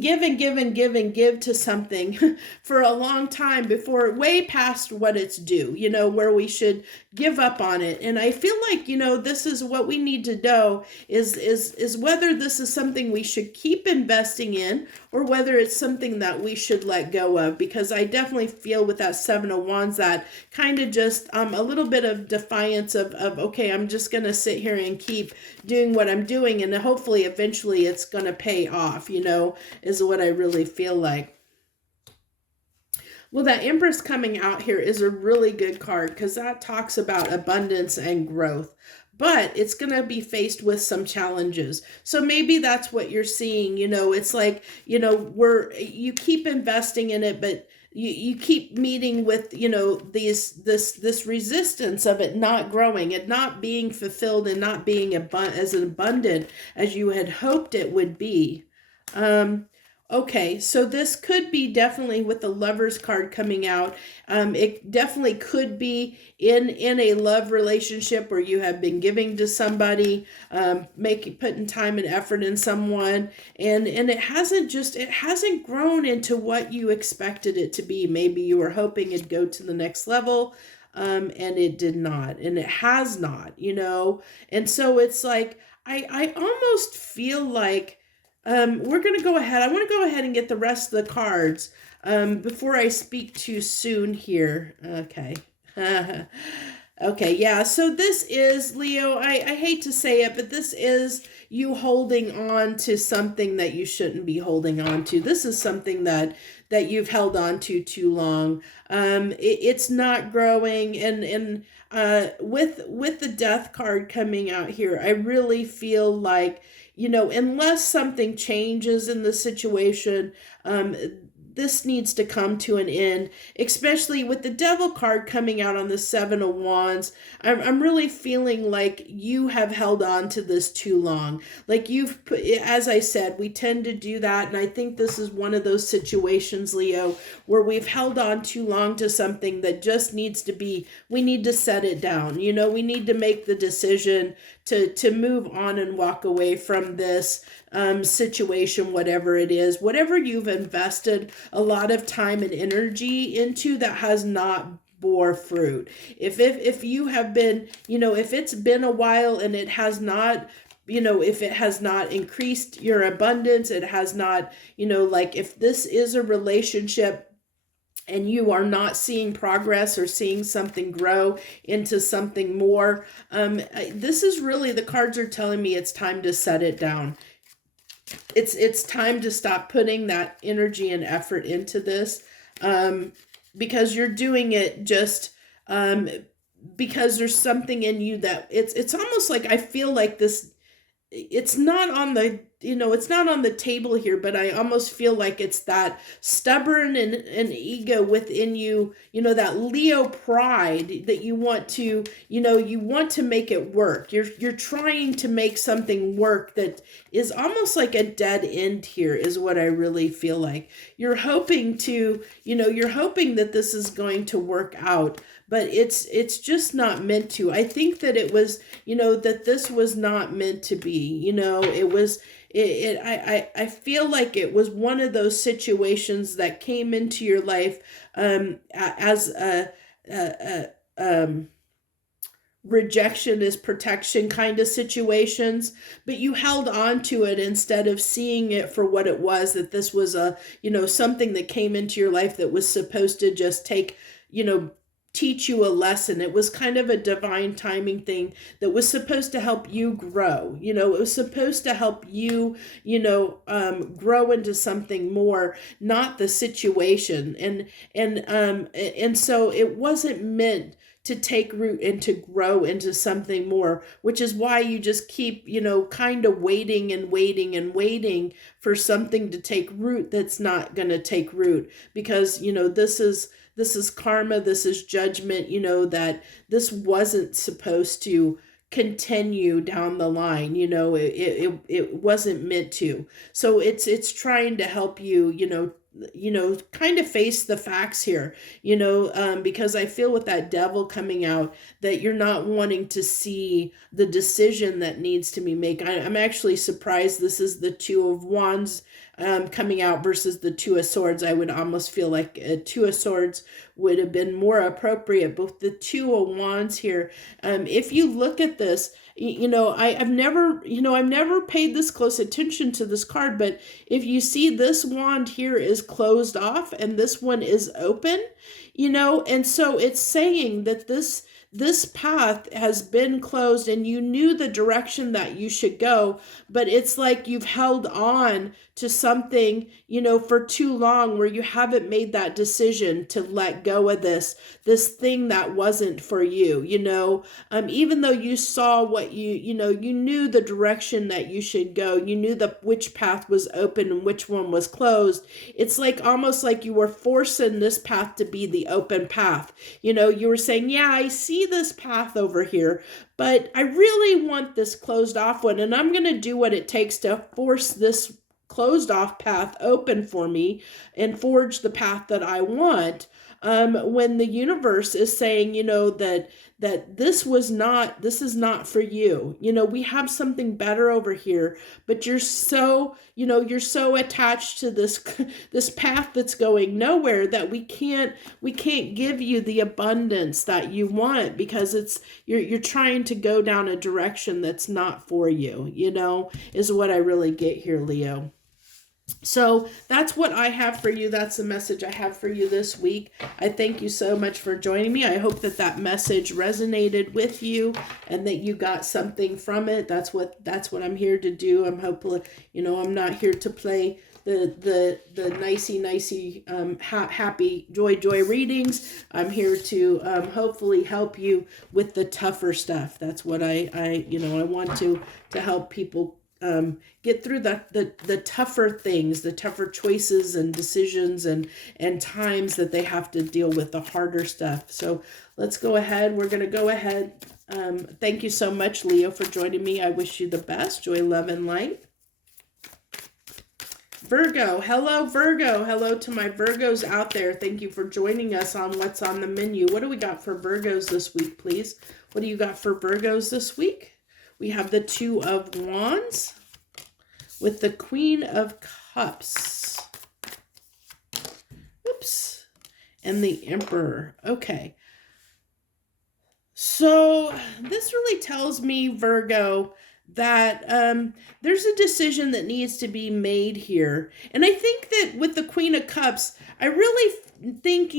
give and give and give and give to something for a long time before way past what it's due, where we should give up on it. And I feel like, this is what we need to know is whether this is something we should keep investing in, or whether it's something that we should let go of, because I definitely feel with that Seven of Wands that kind of just a little bit of defiance of okay, I'm just going to sit here and keep doing what I'm doing, and hopefully eventually it's going to pay off, is what I really feel like. Well, that Empress coming out here is a really good card, because that talks about abundance and growth. But it's going to be faced with some challenges. So maybe that's what you're seeing. It's like, you keep investing in it, but you keep meeting with, this resistance of it not growing and not being fulfilled and not being as abundant as you had hoped it would be. Okay, so this could be definitely with the Lovers card coming out. It definitely could be in a love relationship where you have been giving to somebody, putting time and effort in someone, and it hasn't grown into what you expected it to be. Maybe you were hoping it'd go to the next level, and it did not, and it has not, And so it's like I almost feel like. We're going to go ahead. I want to go ahead and get the rest of the cards before I speak too soon here. Okay. Okay, yeah. So this is, Leo, I hate to say it, but this is you holding on to something that you shouldn't be holding on to. This is something that you've held on to too long. It's not growing, and with the Death card coming out here, I really feel like, unless something changes in the situation, this needs to come to an end, especially with the Devil card coming out on the Seven of Wands. I'm really feeling like you have held on to this too long. Like as I said, we tend to do that. And I think this is one of those situations, Leo, where we've held on too long to something that just we need to set it down. We need to make the decision to move on and walk away from this situation, whatever it is, whatever you've invested a lot of time and energy into that has not bore fruit. If you have been, if it's been a while and it has not, if it has not increased your abundance, it has not, like if this is a relationship and you are not seeing progress or seeing something grow into something more, this is really, the cards are telling me it's time to set it down. It's time to stop putting that energy and effort into this, because you're doing it just because there's something in you that it's almost like I feel like this. It's not on the it's not on the table here, but I almost feel like it's that stubborn and ego within you, that Leo pride that you want to, you want to make it work. You're trying to make something work that is almost like a dead end here, is what I really feel like. You're hoping to, you're hoping that this is going to work out, but it's just not meant to. I think that it was, that this was not meant to be, it was, I feel like it was one of those situations that came into your life as a rejection is protection kind of situations, but you held on to it instead of seeing it for what it was, that this was something that came into your life that was supposed to just teach you a lesson. It was kind of a divine timing thing that was supposed to help you grow. It was supposed to help you, grow into something more, not the situation. And so it wasn't meant to take root and to grow into something more, which is why you just keep, kind of waiting and waiting and waiting for something to take root that's not going to take root, because, this is karma, this is judgment, that this wasn't supposed to continue down the line, it wasn't meant to. So it's trying to help you, kind of face the facts here, because I feel with that devil coming out that you're not wanting to see the decision that needs to be made. I'm actually surprised this is the Two of Wands coming out versus the Two of Swords. I would almost feel like a Two of Swords would have been more appropriate, but the Two of Wands here, if you look at this, I've never paid this close attention to this card, but if you see this wand here is closed off and this one is open, and so it's saying that this path has been closed and you knew the direction that you should go, but it's like you've held on to something, for too long where you haven't made that decision to let go of this thing that wasn't for you, even though you saw what you knew the direction that you should go, you knew which path was open and which one was closed. It's like almost like you were forcing this path to be the open path. You were saying, yeah, I see this path over here, but I really want this closed off one, and I'm going to do what it takes to force this closed off path open for me and forge the path that I want. When the universe is saying, that this is not for you. We have something better over here, but you're so attached to this path that's going nowhere that we can't give you the abundance that you want, because you're trying to go down a direction that's not for you, is what I really get here, Leo. So that's what I have for you. That's the message I have for you this week. I thank you so much for joining me. I hope that message resonated with you and that you got something from it. That's what I'm here to do. I'm hopefully, I'm not here to play the nicey happy joy readings. I'm here to hopefully help you with the tougher stuff. That's what I want to help people get through the tougher things, the tougher choices and decisions and times that they have to deal with the harder stuff. So let's go ahead. We're going to go ahead. Thank you so much, Leo, for joining me. I wish you the best. Joy, love, and light. Virgo. Hello, Virgo. Hello to my Virgos out there. Thank you for joining us on What's on the Menu. What do we got for Virgos this week, please? What do you got for Virgos this week? We have the Two of Wands with the Queen of Cups. Oops. And the Emperor. Okay. So this really tells me, Virgo, that there's a decision that needs to be made here. And I think that with the Queen of Cups, I really think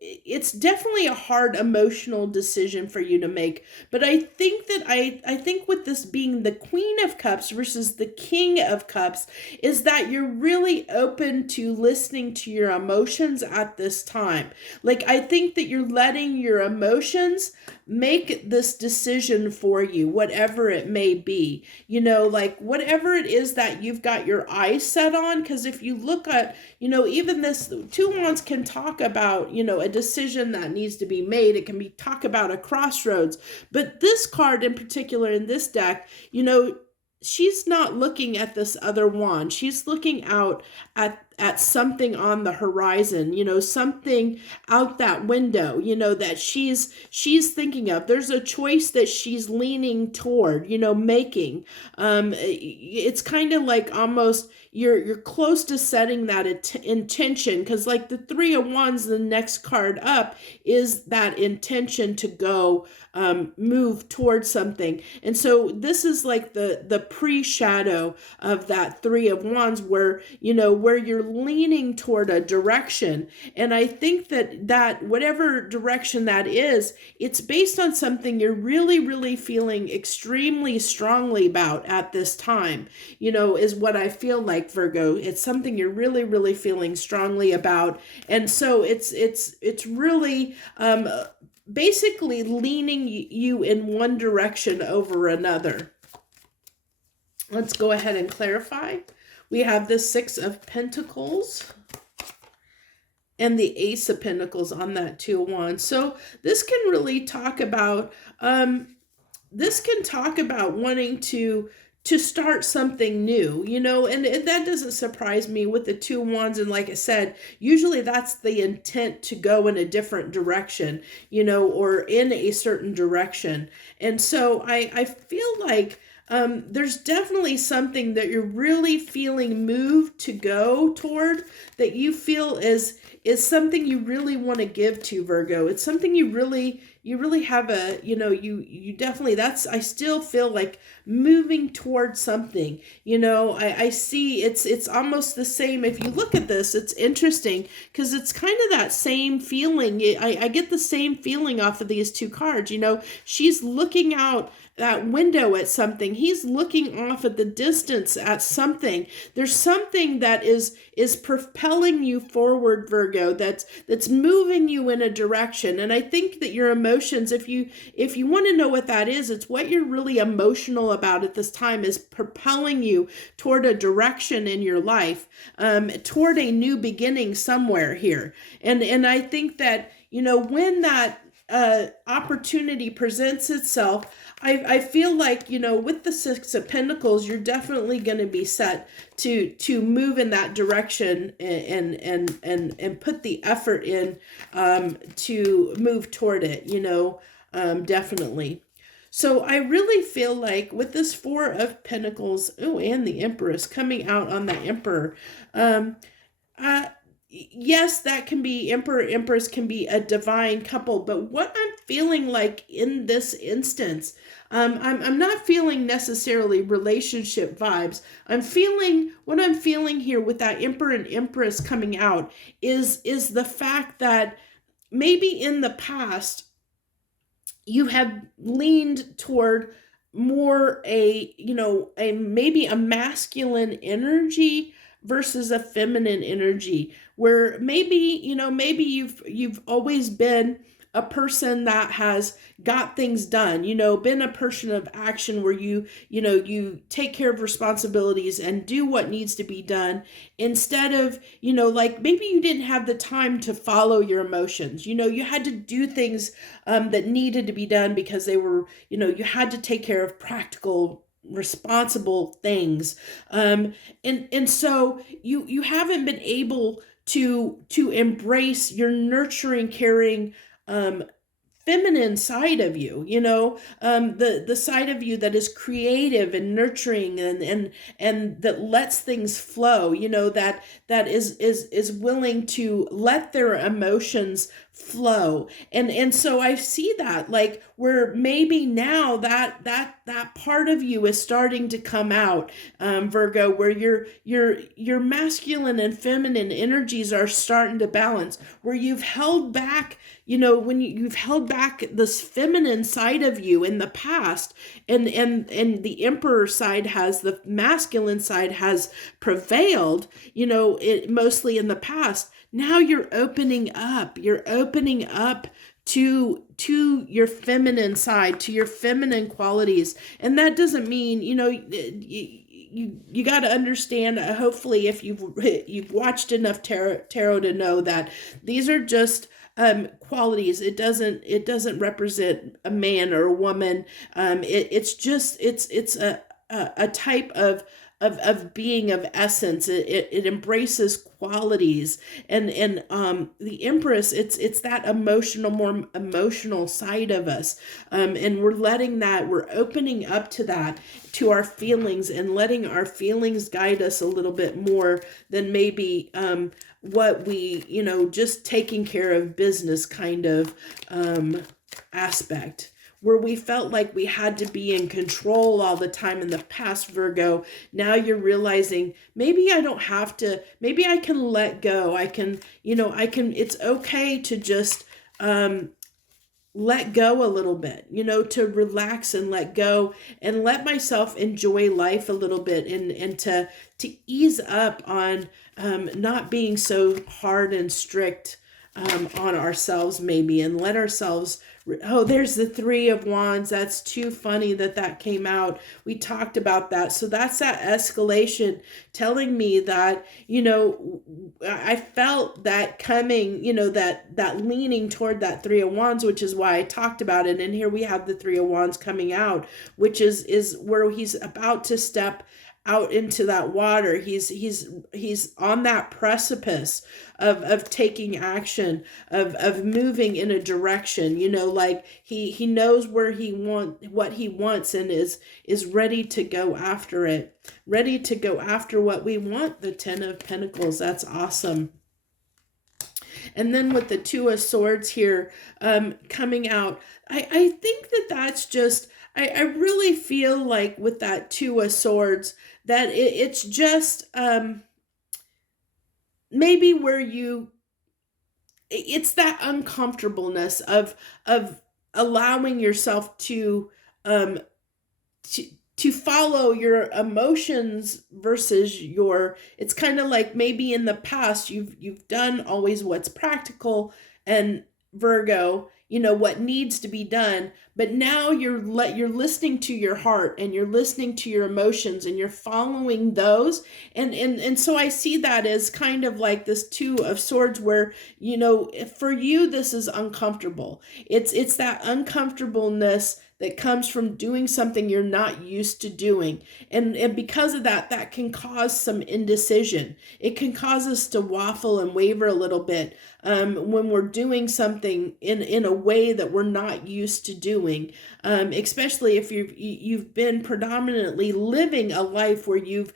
it's definitely a hard emotional decision for you to make. But I think that I think with this being the Queen of Cups versus the King of Cups is that you're really open to listening to your emotions at this time. Like, I think that you're letting your emotions make this decision for you, whatever it may be, whatever it is that you've got your eyes set on. Because if you look at, even this Two Wands can talk about, a decision that needs to be made. It can be talk about a crossroads, but this card in particular in this deck, she's not looking at this other wand. She's looking out at something on the horizon, something out that window, that she's thinking of. There's a choice that she's leaning toward, making. It's kind of like almost you're close to setting that intention, because like the Three of Wands, the next card up is that intention to go move towards something. And so this is like the pre-shadow of that Three of Wands where you're leaning toward a direction. And I think that whatever direction that is, it's based on something you're really, really feeling extremely strongly about at this time, is what I feel like, Virgo. It's something you're really, really feeling strongly about. And so it's really basically leaning you in one direction over another. Let's go ahead and clarify. We have the Six of Pentacles and the Ace of Pentacles on that Two of Wands. So this can really talk about wanting to to start something new, and that doesn't surprise me with the two wands. And like I said, usually that's the intent, to go in a different direction, or in a certain direction. And so I feel like there's definitely something that you're really feeling moved to go toward, that you feel is something you really want to give to, Virgo. It's something you really have you definitely, I still feel like moving towards something. I see it's almost the same. If you look at this, it's interesting because it's kind of that same feeling. I get the same feeling off of these two cards. She's looking out that window at something. He's looking off at the distance at something. There's something that is propelling you forward, Virgo, that's moving you in a direction. And I think that your emotions, if you want to know what that is, it's what you're really emotional about at this time is propelling you toward a direction in your life, toward a new beginning somewhere here. And I think that, when that opportunity presents itself, I feel like, with the Six of Pentacles, you're definitely going to be set to move in that direction and put the effort in to move toward it, definitely. So I really feel like with this Four of Pentacles, and the Empress coming out on the Emperor, yes, that can be Emperor, Empress can be a divine couple, but what I'm feeling like in this instance, I'm not feeling necessarily relationship vibes. What I'm feeling here with that Emperor and Empress coming out is the fact that maybe in the past you have leaned toward more maybe a masculine energy versus a feminine energy, where maybe you've always been a person that has got things done, been a person of action, where you take care of responsibilities and do what needs to be done, instead of, like maybe you didn't have the time to follow your emotions. You had to do things that needed to be done because they were, you had to take care of practical, responsible things. And so you haven't been able to embrace your nurturing, caring, feminine side of you, the side of you that is creative and nurturing and that lets things flow, that is willing to let their emotions flow. And so I see that, like, where maybe now that part of you is starting to come out, Virgo, where your masculine and feminine energies are starting to balance, where you've held back, when you've held back this feminine side of you in the past, and the Emperor side the masculine side has prevailed, mostly in the past. Now you're opening up to your feminine side, to your feminine qualities. And that doesn't mean, you got to understand, hopefully, if you've watched enough tarot to know that these are just qualities. It doesn't represent a man or a woman. It's a type of being, of essence. It embraces qualities, and the Empress, it's that more emotional side of us, and we're opening up to that, to our feelings, and letting our feelings guide us a little bit more than maybe what we, just taking care of business kind of aspect, where we felt like we had to be in control all the time in the past, Virgo. Now you're realizing, maybe I don't have to, maybe I can let go. It's okay to just let go a little bit, to relax and let go, and let myself enjoy life a little bit, and to ease up on not being so hard and strict on ourselves maybe, and let ourselves, oh, there's the Three of Wands. That's too funny that that came out. We talked about that. So that's that escalation telling me that, you know, I felt that coming, you know, that leaning toward that Three of Wands, which is why I talked about it. And here we have the Three of Wands coming out, which is where he's about to step out into that water. He's on that precipice of taking action, of moving in a direction, you know, like he knows where what he wants, and is ready to go after it, ready to go after what we want. The Ten of Pentacles, that's awesome. And then with the Two of Swords here coming out, I think that that's just, I really feel like with that Two of Swords that it's just maybe where it's that uncomfortableness of allowing yourself to follow your emotions versus it's kind of like maybe in the past you've done always what's practical and Virgo, you know, what needs to be done, but now you're listening to your heart, and you're listening to your emotions, and you're following those, and so I see that as kind of like this Two of Swords where, you know, for you this is uncomfortable. It's that uncomfortableness that comes from doing something you're not used to doing. And because of that, that can cause some indecision. It can cause us to waffle and waver a little bit when we're doing something in a way that we're not used to doing. Especially if you've been predominantly living a life where you've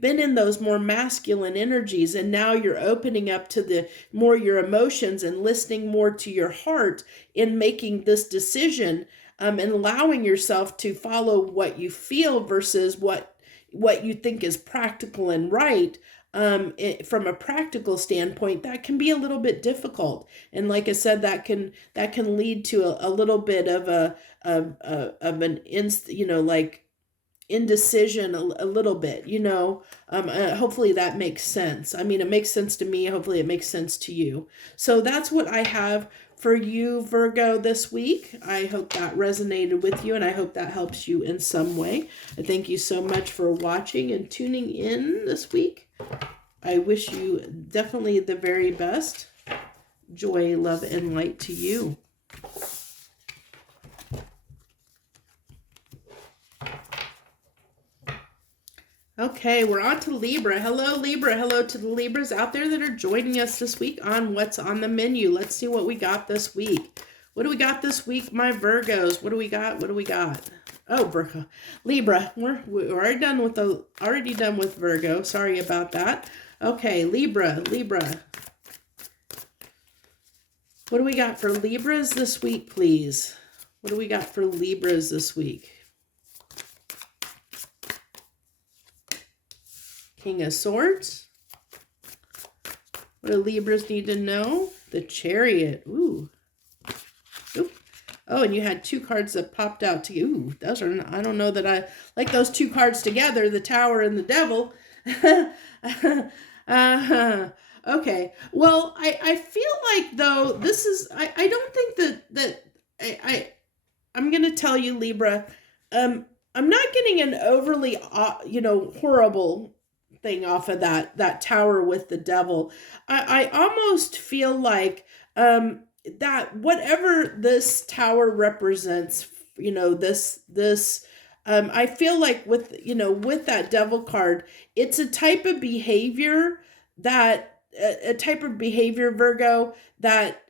been in those more masculine energies, and now you're opening up to the more your emotions and listening more to your heart in making this decision. And allowing yourself to follow what you feel versus what you think is practical and right. From a practical standpoint, that can be a little bit difficult, and like I said, that can lead to a little bit of like indecision, a little bit, you know. Hopefully that makes sense. I mean, it makes sense to me. Hopefully it makes sense to you. So that's what I have for you, Virgo, this week. I hope that resonated with you, and I hope that helps you in some way. I thank you so much for watching and tuning in this week. I wish you definitely the very best. Joy, love, and light to you. Okay, we're on to Libra. Hello, Libra. Hello to the Libras out there that are joining us this week on What's on the Menu. Let's see what we got this week. What do we got this week, my Virgos? What do we got? What do we got? Oh, Virgo. Libra. We're already done with Virgo. Sorry about that. Okay, Libra. What do we got for Libras this week, please? What do we got for Libras this week? King of Swords. What do Libras need to know? The Chariot. Ooh. Oop. Oh, and you had two cards that popped out to you. Ooh, those are, I don't know that I like those two cards together, the Tower and the Devil. Okay. Well, I feel like, though, this is, I don't think that I'm going to tell you, Libra, I'm not getting an overly, horrible thing off of that Tower with the Devil. I almost feel like that whatever this Tower represents, I feel like with that Devil card, it's a type of behavior Virgo, that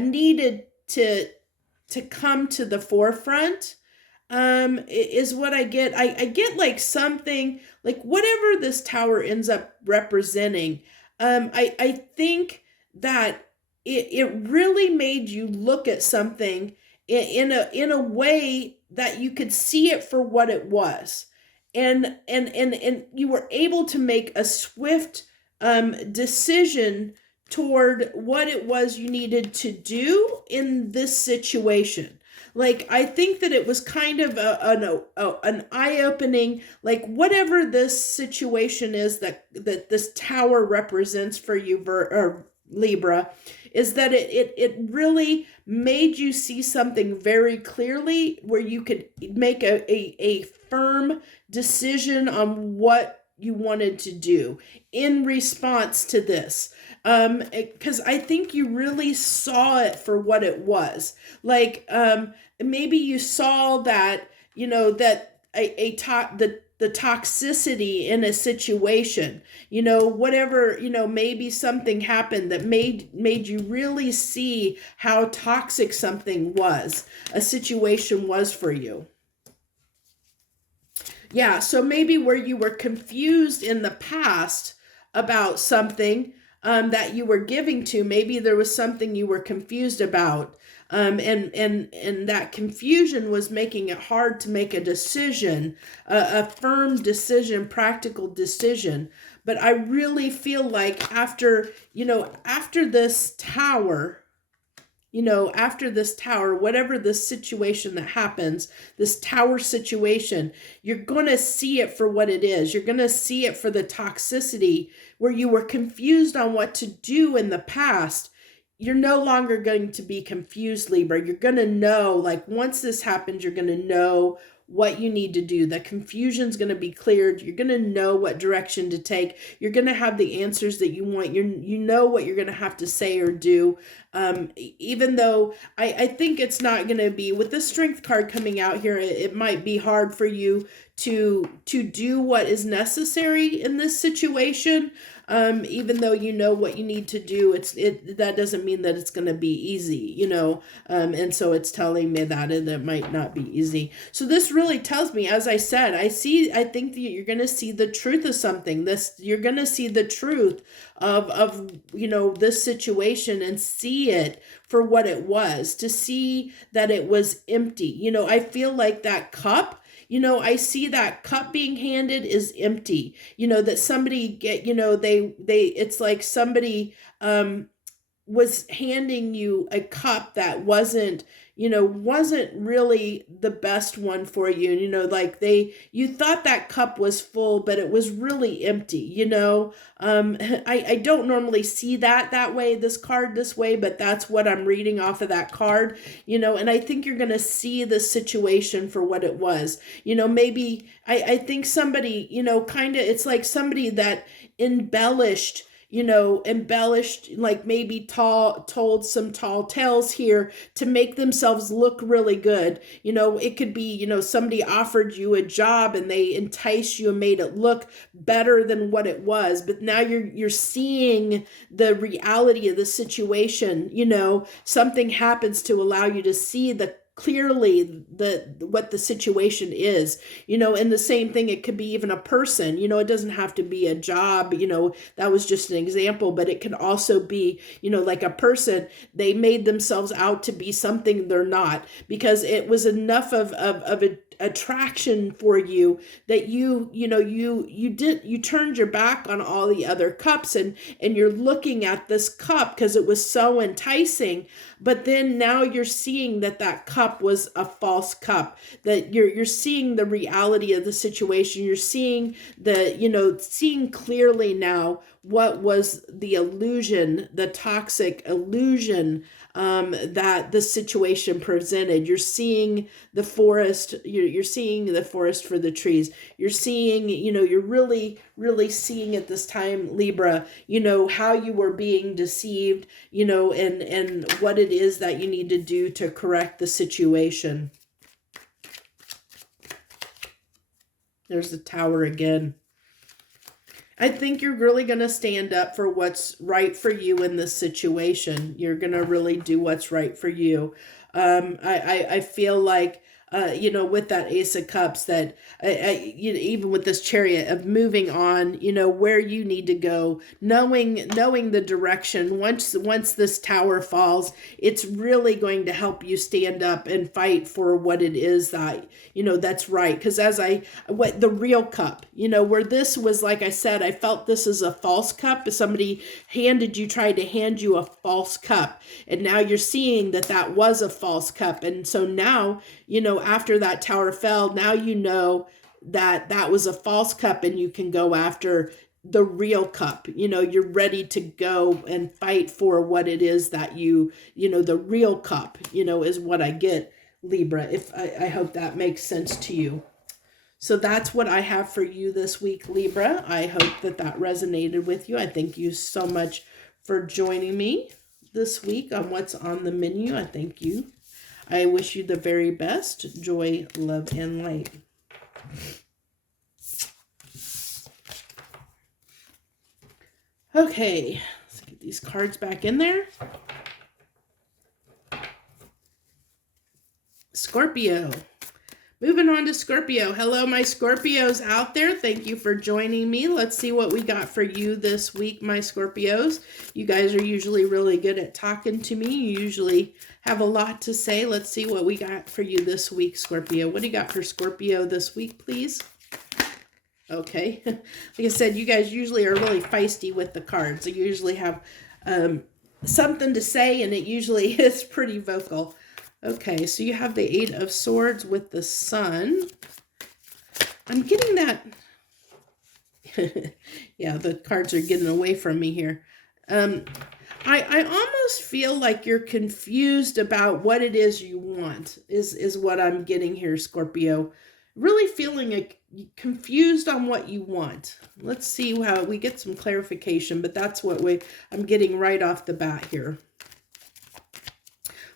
needed to come to the forefront. Is what I get. I get like something like whatever this Tower ends up representing. I think that it really made you look at something in a way that you could see it for what it was, and you were able to make a swift decision toward what it was you needed to do in this situation. Like, I think that it was kind of an eye-opening, like whatever this situation is that this tower represents for you, or Libra, is that it really made you see something very clearly where you could make a firm decision on what you wanted to do in response to this. Because I think you really saw it for what it was. Like, maybe you saw that, that the toxicity in a situation, whatever, maybe something happened that made you really see how toxic a situation was for you. Yeah, so maybe where you were confused in the past about something that you were giving to, maybe there was something you were confused about. And that confusion was making it hard to make a decision, a firm decision, practical decision. But I really feel like after this tower, whatever this situation that happens, this tower situation, you're going to see it for what it is. You're going to see it for the toxicity where you were confused on what to do in the past. You're no longer going to be confused, Libra. You're going to know, like, once this happens, you're going to know what you need to do. The confusion's going to be cleared. You're going to know what direction to take. You're going to have the answers that you want. You know what you're going to have to say or do. Even though I think it's not going to be, with the Strength card coming out here, it might be hard for you to do what is necessary in this situation. Even though you know what you need to do, that doesn't mean that it's going to be easy, and so it's telling me that it might not be easy. So this really tells me, as I said, I think that you're going to see the truth of something. You're going to see the truth of this situation and see it for what it was, to see that it was empty. I feel like that cup, I see that cup being handed is empty. That somebody it's like somebody was handing you a cup that wasn't really the best one for you. Like you thought that cup was full, but it was really empty. I don't normally see that way, this card this way, but that's what I'm reading off of that card, and I think you're going to see the situation for what it was. Maybe I think somebody, kind of, it's like somebody that embellished, like maybe told some tall tales here to make themselves look really good. It could be, somebody offered you a job and they enticed you and made it look better than what it was. But now you're seeing the reality of the situation. Something happens to allow you to see clearly what the situation is, and the same thing, it could be even a person, it doesn't have to be a job, that was just an example, but it could also be, like a person, they made themselves out to be something they're not, because it was enough of a attraction for you that you turned your back on all the other cups and you're looking at this cup because it was so enticing. But then now you're seeing that cup was a false cup, that you're seeing the reality of the situation. You're seeing seeing clearly now what was the illusion, the toxic illusion that the situation presented. You're seeing the forest, you're seeing the forest for the trees. You're seeing, you're really, really seeing at this time, Libra, how you were being deceived, and what it is that you need to do to correct the situation. There's the Tower again. I think you're really going to stand up for what's right for you in this situation. You're going to really do what's right for you. I feel like with that Ace of Cups, that even with this Chariot, of moving on, where you need to go, knowing the direction. Once this tower falls, it's really going to help you stand up and fight for what it is that, that's right. Because what the real cup, where this was, like I said, I felt this is a false cup. Somebody tried to hand you a false cup, and now you're seeing that was a false cup. And so now, after that tower fell, now that was a false cup, and you can go after the real cup. You're ready to go and fight for what it is that the real cup, is what I get, Libra. If I hope that makes sense to you. So that's what I have for you this week, Libra. I hope that resonated with you. I thank you so much for joining me this week on What's on the Menu. I thank you. I wish you the very best. Joy, love, and light. Okay, let's get these cards back in there. Scorpio. Moving on to Scorpio. Hello, my Scorpios out there. Thank you for joining me. Let's see what we got for you this week, my Scorpios. You guys are usually really good at talking to me. You usually have a lot to say. Let's see what we got for you this week, Scorpio. What do you got for Scorpio this week, please? Okay. Like I said, you guys usually are really feisty with the cards. You usually have something to say, and it usually is pretty vocal. Okay, so you have the Eight of Swords with the Sun. I'm getting that. Yeah, the cards are getting away from me here. I almost feel like you're confused about what it is you want, is what I'm getting here, Scorpio. Really feeling confused on what you want. Let's see how we get some clarification, but that's what I'm getting right off the bat here.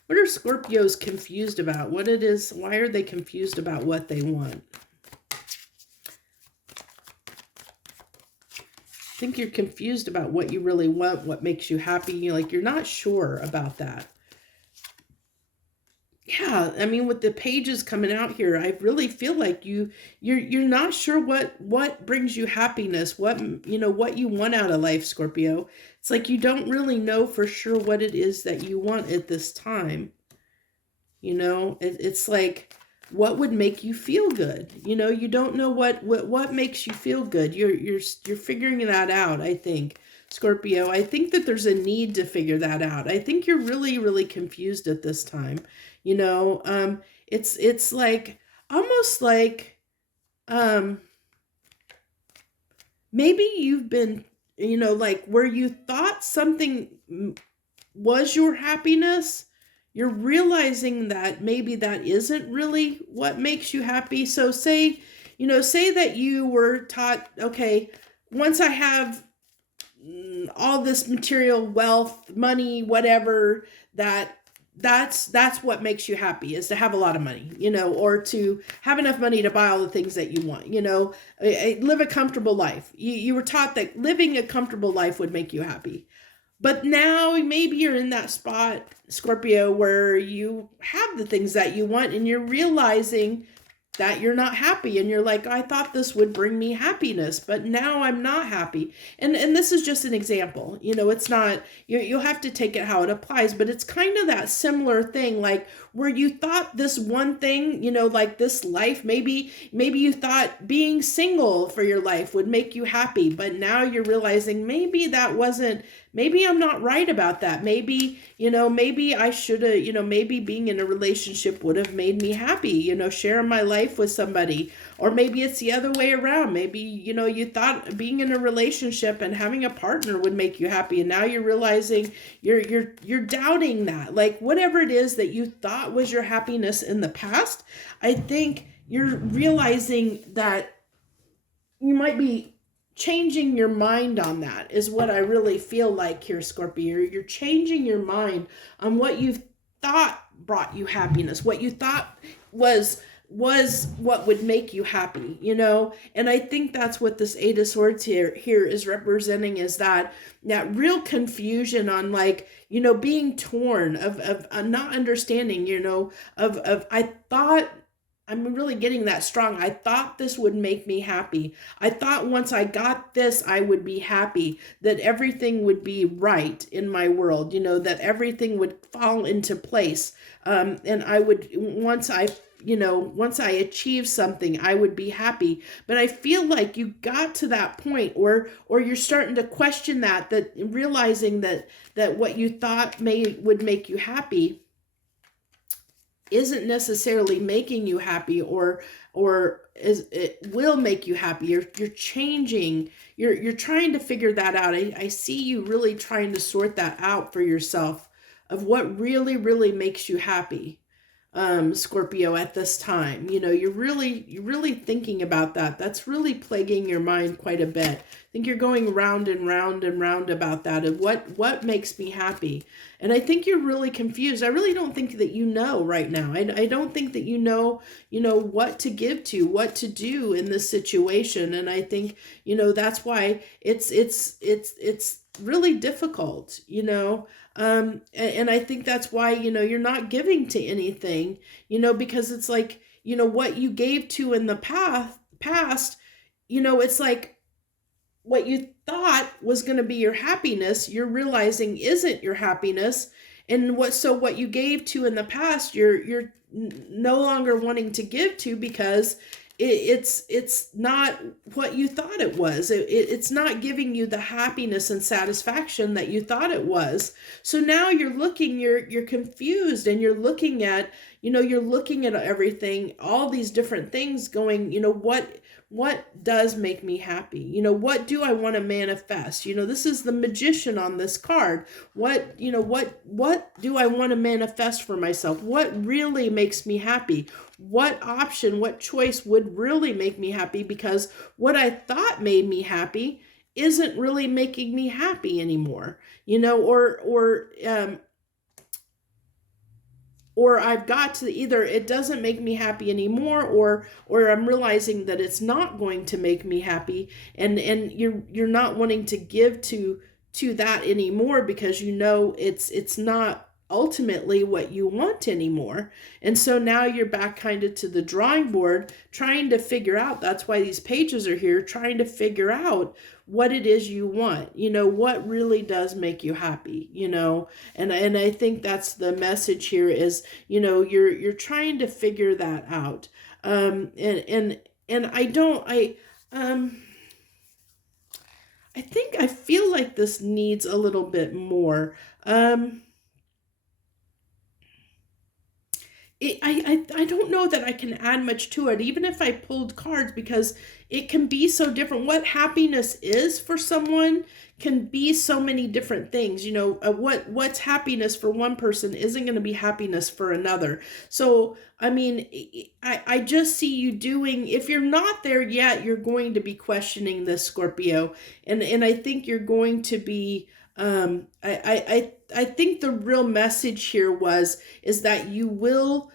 What are Scorpios confused about? What it is, why are they confused about what they want? I think you're confused about what you really want, what makes you happy. You're not sure about that. Yeah, I mean, with the pages coming out here, I really feel like you're not sure what brings you happiness, what you want out of life, Scorpio. It's like you don't really know for sure what it is that you want at this time. It's like, what would make you feel good? You don't know what makes you feel good. You're figuring that out, I think, Scorpio. I think that there's a need to figure that out. I think you're really, really confused at this time. It's like, almost like, maybe you've been, like where you thought something was your happiness, you're realizing that maybe that isn't really what makes you happy. So say that you were taught, okay, once I have all this material wealth, money, whatever, that's what makes you happy, is to have a lot of money, or to have enough money to buy all the things that you want, live a comfortable life. You were taught that living a comfortable life would make you happy. But now maybe you're in that spot, Scorpio, where you have the things that you want, and you're realizing that you're not happy, and you're like, I thought this would bring me happiness, but now I'm not happy. And this is just an example. It's not, you'll have to take it how it applies, but it's kind of that similar thing, like where you thought this one thing, like this life, maybe you thought being single for your life would make you happy, but now you're realizing maybe I'm not right about that. Maybe I should have, maybe being in a relationship would have made me happy, sharing my life with somebody. Or maybe it's the other way around. Maybe, you thought being in a relationship and having a partner would make you happy. And now you're realizing you're doubting that. Like whatever it is that you thought was your happiness in the past, I think you're realizing that you might be changing your mind on that, is what I really feel like here, Scorpio. You're changing your mind on what you thought brought you happiness, what you thought was what would make you happy, and I think that's what this Eight of Swords here is representing, is that real confusion on, like, being torn of not understanding, of I thought I'm really getting that strong. I thought this would make me happy. I thought once I got this, I would be happy, that everything would be right in my world, that everything would fall into place. And I would, once I achieve something, I would be happy. But I feel like you got to that point, or you're starting to question that realizing that what you thought would make you happy isn't necessarily making you happy, or it will make you happy. You're changing. You're trying to figure that out. I see you really trying to sort that out for yourself, of what really, really makes you happy, Scorpio, at this time. You're really thinking about that. That's really plaguing your mind quite a bit. I think you're going round and round and round about that, of what makes me happy. And I think you're really confused. I really don't think that right now. I don't think that what to give to, what to do in this situation. And I think, that's why it's really difficult, and I think that's why, you're not giving to anything, because it's like, what you gave to in the past, it's like what you thought was going to be your happiness, you're realizing isn't your happiness. And what you gave to in the past, you're no longer wanting to give to, because it's not what you thought it was. It's not giving you the happiness and satisfaction that you thought it was. So now you're confused, and you're looking at everything, all these different things, going, what does make me happy? What do I want to manifest? This is the Magician on this card. What do I want to manifest for myself? What really makes me happy? What option, what choice would really make me happy? Because what I thought made me happy isn't really making me happy anymore, or I've got to, either it doesn't make me happy anymore, or I'm realizing that it's not going to make me happy, and you're not wanting to give to that anymore, because it's not ultimately what you want anymore. And so now you're back kind of to the drawing board, trying to figure out, that's why these pages are here, trying to figure out what it is you want, what really does make you happy, and I think that's the message here is, you're trying to figure that out. And I feel like this needs a little bit more. I don't know that I can add much to it, even if I pulled cards, because it can be so different. What happiness is for someone can be so many different things. What's happiness for one person isn't going to be happiness for another. So, I mean, I just see you doing, if you're not there yet, you're going to be questioning this, Scorpio. And I think you're going to be, I think the real message here is that you will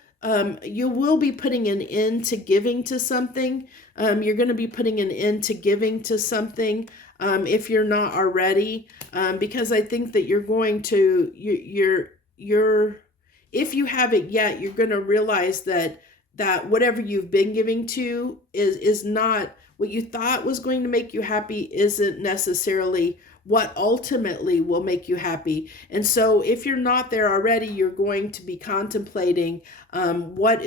be putting an end to giving to something. You're going to be putting an end to giving to something, if you're not already, because I think that you're going to, if you haven't yet, you're going to realize that whatever you've been giving to is not what you thought was going to make you happy, isn't necessarily what ultimately will make you happy. And so if you're not there already, you're going to be contemplating what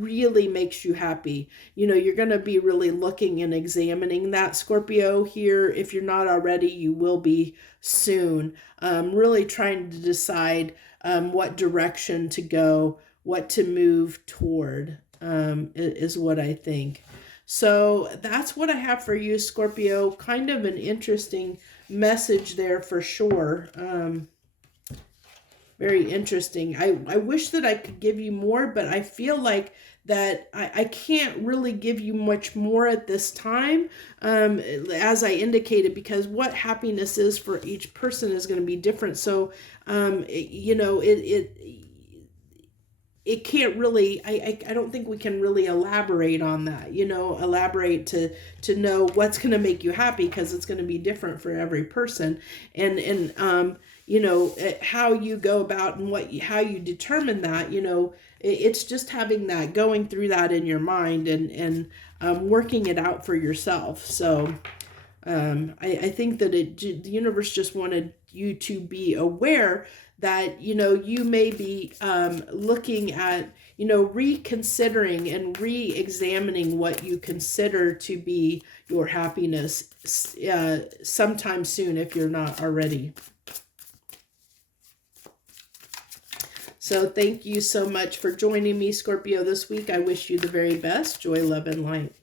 really makes you happy. You're going to be really looking and examining that, Scorpio, here. If you're not already, you will be soon. Really trying to decide what direction to go, what to move toward, is what I think. So that's what I have for you, Scorpio. Kind of an interesting message there for sure. Very interesting. I wish that I could give you more, but I feel like that I can't really give you much more at this time, as I indicated, because what happiness is for each person is going to be different. So, it can't really, I don't think we can really elaborate on that, elaborate to know what's going to make you happy, because it's going to be different for every person. And how you go about and how you determine that, it's just having that, going through that in your mind, and working it out for yourself. So I think that the universe just wanted you to be aware that, you may be looking at, reconsidering and re-examining what you consider to be your happiness sometime soon, if you're not already. So thank you so much for joining me, Scorpio, this week. I wish you the very best. Joy, love, and light.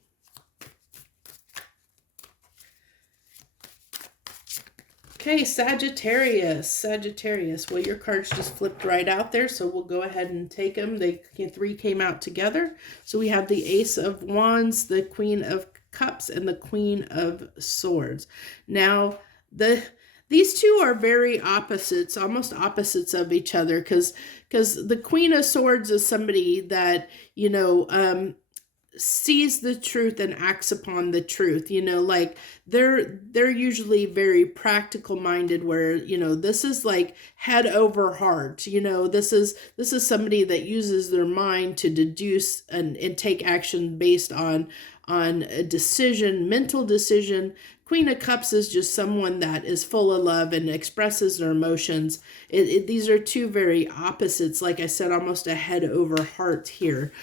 Okay, Sagittarius. Well, your cards just flipped right out there, so we'll go ahead and take them. Three came out together. So we have the Ace of Wands, the Queen of Cups, and the Queen of Swords. Now, these two are very opposites, almost opposites of each other, because the Queen of Swords is somebody that, sees the truth and acts upon the truth, like they're usually very practical minded, where, this is like head over heart, this is somebody that uses their mind to deduce and take action based on a decision, mental decision. Queen of Cups is just someone that is full of love and expresses their emotions. These are two very opposites, like I said, almost a head over heart here.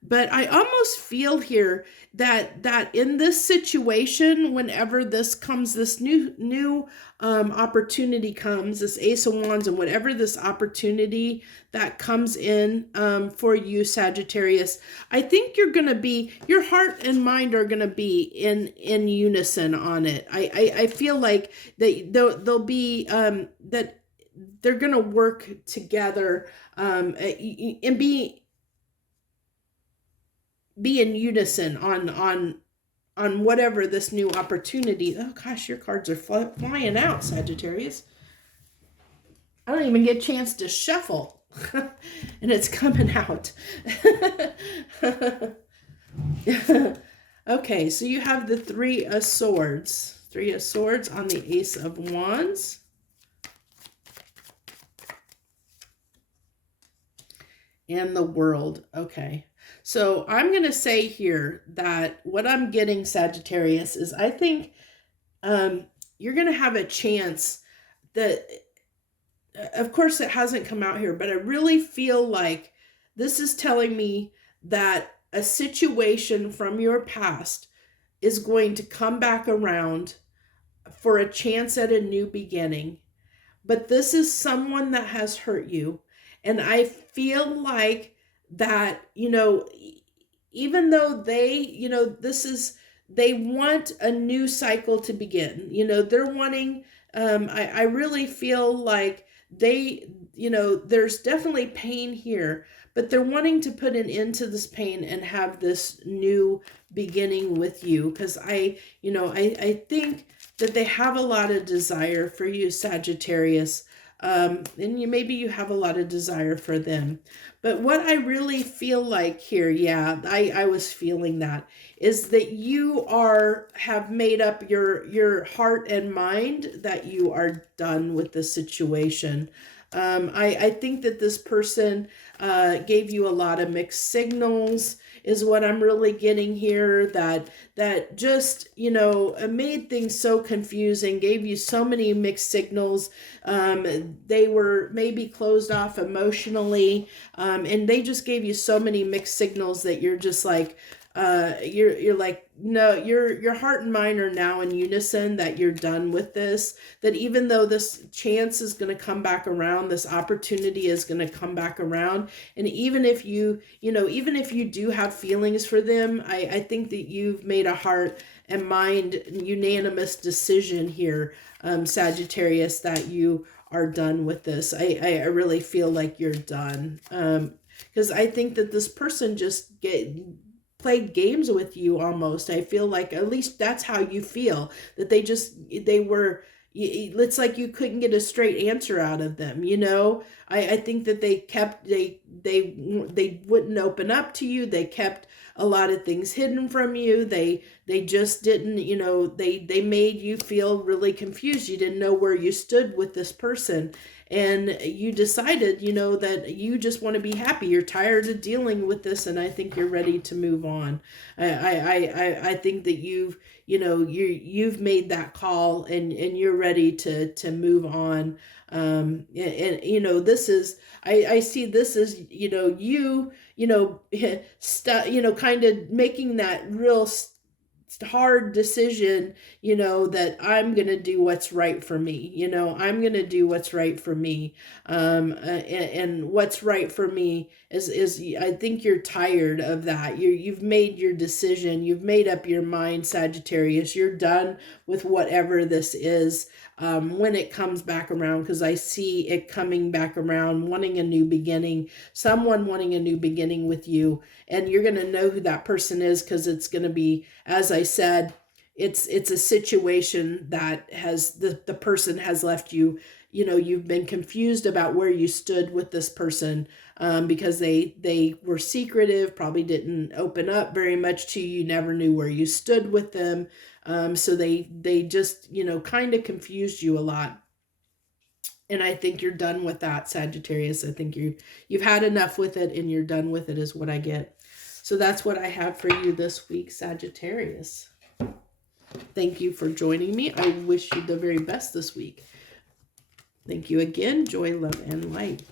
But I almost feel here that in this situation, whenever this new opportunity comes, this Ace of Wands, and whatever this opportunity that comes in for you, Sagittarius, I think your heart and mind are gonna be in unison on it. I feel like they'll be that they're gonna work together and be in unison on whatever this new opportunity. Oh gosh, your cards are flying out, Sagittarius. I don't even get a chance to shuffle and it's coming out. Okay, so you have the Three of Swords on the Ace of Wands. And the World. Okay. So I'm going to say here that what I'm getting, Sagittarius, is I think you're going to have a chance that, of course, it hasn't come out here, but I really feel like this is telling me that a situation from your past is going to come back around for a chance at a new beginning. But this is someone that has hurt you. And I feel like that, even though they, they want a new cycle to begin, they're wanting, I really feel like there's definitely pain here, but they're wanting to put an end to this pain and have this new beginning with you. Because I think that they have a lot of desire for you, Sagittarius. And maybe you have a lot of desire for them. But what I really feel like here, I was feeling that, is that you have made up your heart and mind that you are done with the situation. I think that this person gave you a lot of mixed signals, is what I'm really getting here, that just, made things so confusing, gave you so many mixed signals. They were maybe closed off emotionally, and they just gave you so many mixed signals that you're just like, you're like, no, your heart and mind are now in unison, that you're done with this, that even though this chance is going to come back around, this opportunity is going to come back around. And even if you do have feelings for them, I think that you've made a heart and mind unanimous decision here, Sagittarius, that you are done with this. I really feel like you're done. Because I think that this person just played games with you almost. I feel like, at least that's how you feel, that it's like you couldn't get a straight answer out of them, I think that they wouldn't open up to you. They kept a lot of things hidden from you. They just didn't, they made you feel really confused. You didn't know where you stood with this person. And you decided, that you just want to be happy. You're tired of dealing with this, and I think you're ready to move on. I think that you've made that call, and you're ready to move on. This is, I see this as, kind of making that real hard decision, that I'm going to do what's right for me. I'm going to do what's right for me. And what's right for me is I think you're tired of that. You've made your decision. You've made up your mind, Sagittarius. You're done with whatever this is. When it comes back around, because I see it coming back around, wanting a new beginning, someone wanting a new beginning with you, and you're going to know who that person is, because it's going to be, as I said, it's a situation that has, the person has left you. You've been confused about where you stood with this person, because they were secretive, probably didn't open up very much to you. You never knew where you stood with them. So they just, kind of confused you a lot. And I think you're done with that, Sagittarius. I think you've had enough with it, and you're done with it, is what I get. So that's what I have for you this week, Sagittarius. Thank you for joining me. I wish you the very best this week. Thank you again. Joy, love, and light.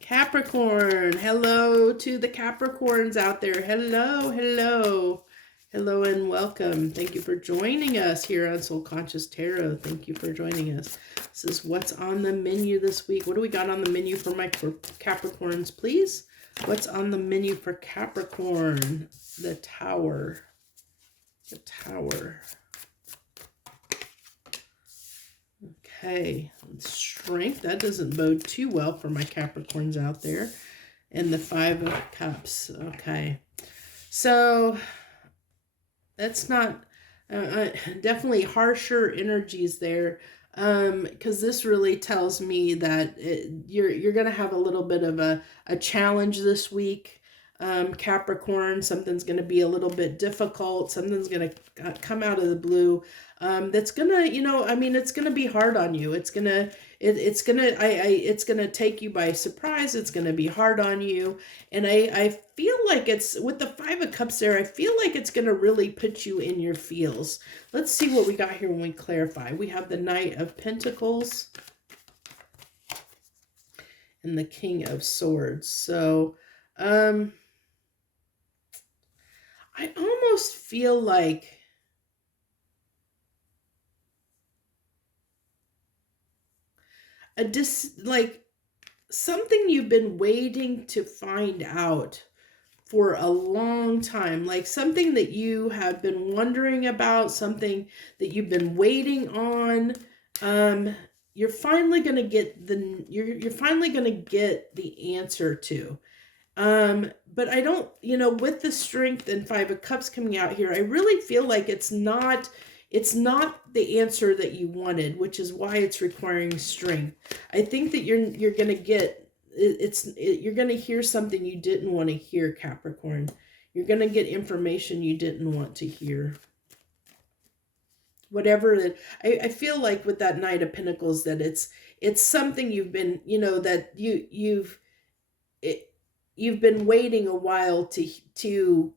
Capricorn. Hello to the Capricorns out there. Hello, hello. Hello and welcome. Thank you for joining us here on Soul Conscious Tarot. Thank you for joining us. This is what's on the menu this week. What do we got on the menu for Capricorns, please? What's on the menu for Capricorn? The Tower. The Tower. Okay, strength. That doesn't bode too well for my Capricorns out there. And the Five of Cups. Okay, so that's not definitely harsher energies there, because this really tells me that you're going to have a little bit of a challenge this week. Capricorn, something's going to be a little bit difficult. Something's going to come out of the blue. That's going to, it's going to be hard on you. It's going to take you by surprise. It's going to be hard on you. And I feel like it's, with the Five of Cups there, I feel like it's going to really put you in your feels. Let's see what we got here when we clarify. We have the Knight of Pentacles and the King of Swords. So, I almost feel like something you've been waiting to find out for a long time, like something that you have been wondering about, something that you've been waiting on. You're finally going to get you're finally going to get the answer to. But I don't, with the Strength and Five of Cups coming out here, I really feel like it's not the answer that you wanted, which is why it's requiring strength. I think that you're going to get, you're going to hear something you didn't want to hear, Capricorn. You're going to get information you didn't want to hear. Whatever it, I feel like with that Knight of Pentacles that it's something you've been, that you've been waiting a while to.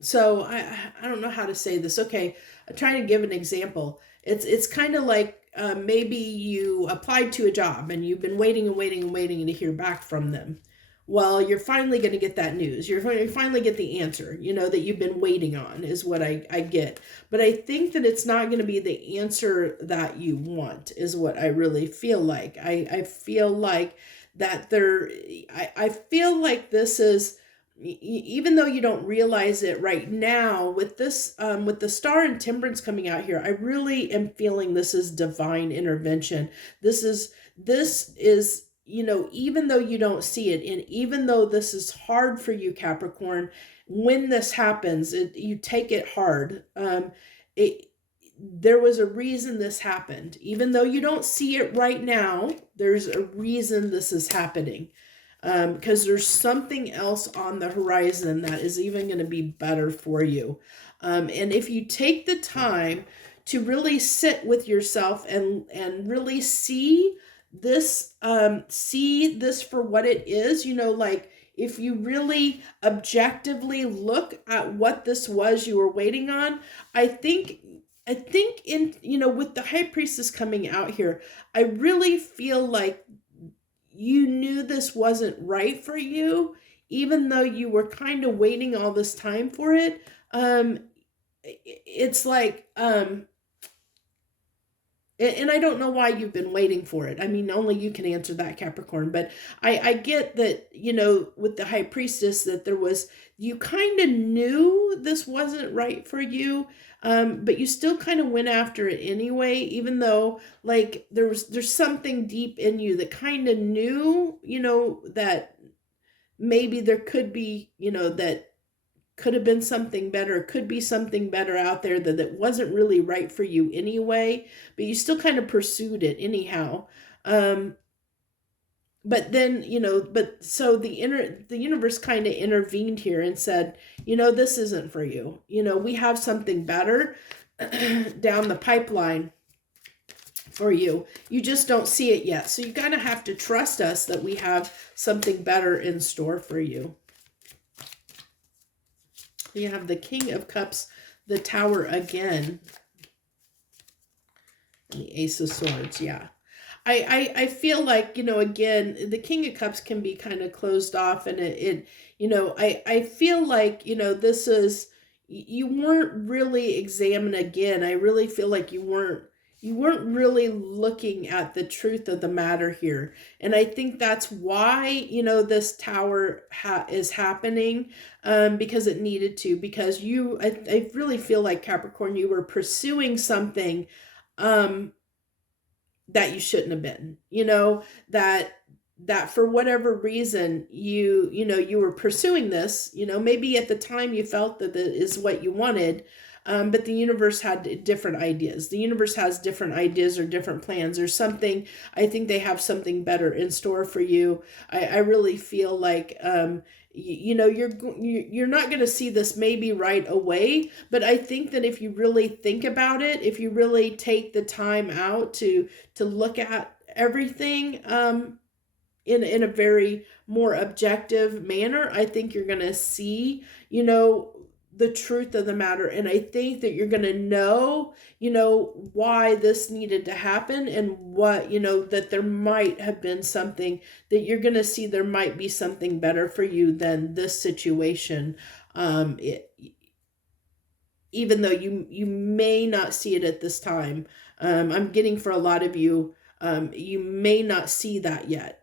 So I don't know how to say this. Okay, I'm trying to give an example. It's kind of like maybe you applied to a job and you've been waiting and waiting and waiting to hear back from them. Well, you're finally going to get that news. You're going to finally get the answer, that you've been waiting on, is what I get. But I think that it's not going to be the answer that you want, is what I really feel like. I feel like that I feel like this is, even though you don't realize it right now, with this, with the Star and Temperance coming out here, I really am feeling this is divine intervention. This is even though you don't see it, and even though this is hard for you, Capricorn, when this happens, you take it hard. It There was a reason this happened. Even though you don't see it right now, there's a reason this is happening. Because there's something else on the horizon that is even going to be better for you. And if you take the time to really sit with yourself and really see this for what it is, like if you really objectively look at what this was you were waiting on, I think in, with the High Priestess coming out here, I really feel like you knew this wasn't right for you, even though you were kind of waiting all this time for it. It's like, and I don't know why you've been waiting for it. I mean, only you can answer that, Capricorn. But I get that, with the High Priestess, that you kind of knew this wasn't right for you, but you still kind of went after it anyway, even though, like, there's something deep in you that kind of knew, that maybe there could be, that could have been something better, could be something better out there that wasn't really right for you anyway, but you still kind of pursued it anyhow. But then, so the universe kind of intervened here and said, this isn't for you. We have something better down the pipeline for you. You just don't see it yet. So you kind of have to trust us that we have something better in store for you. You have the King of Cups, the Tower again, and the Ace of Swords. Yeah. I feel like, again, the King of Cups can be kind of closed off, and I feel like, this is, you weren't really examined again. I really feel like you weren't really looking at the truth of the matter here. And I think that's why, this Tower is happening, because it needed to, because I really feel like, Capricorn, you were pursuing something, that you shouldn't have been, that for whatever reason, you were pursuing this, maybe at the time you felt that it is what you wanted. But the universe had different ideas. The universe has different ideas or different plans or something. I think they have something better in store for you. I really feel like, you're not going to see this maybe right away, but I think that if you really think about it, if you really take the time out to look at everything, in a very more objective manner, I think you're going to see, the truth of the matter. And I think that you're going to know, why this needed to happen, and what, that there might have been something that you're going to see, there might be something better for you than this situation. Even though you may not see it at this time, I'm getting for a lot of you, you may not see that yet,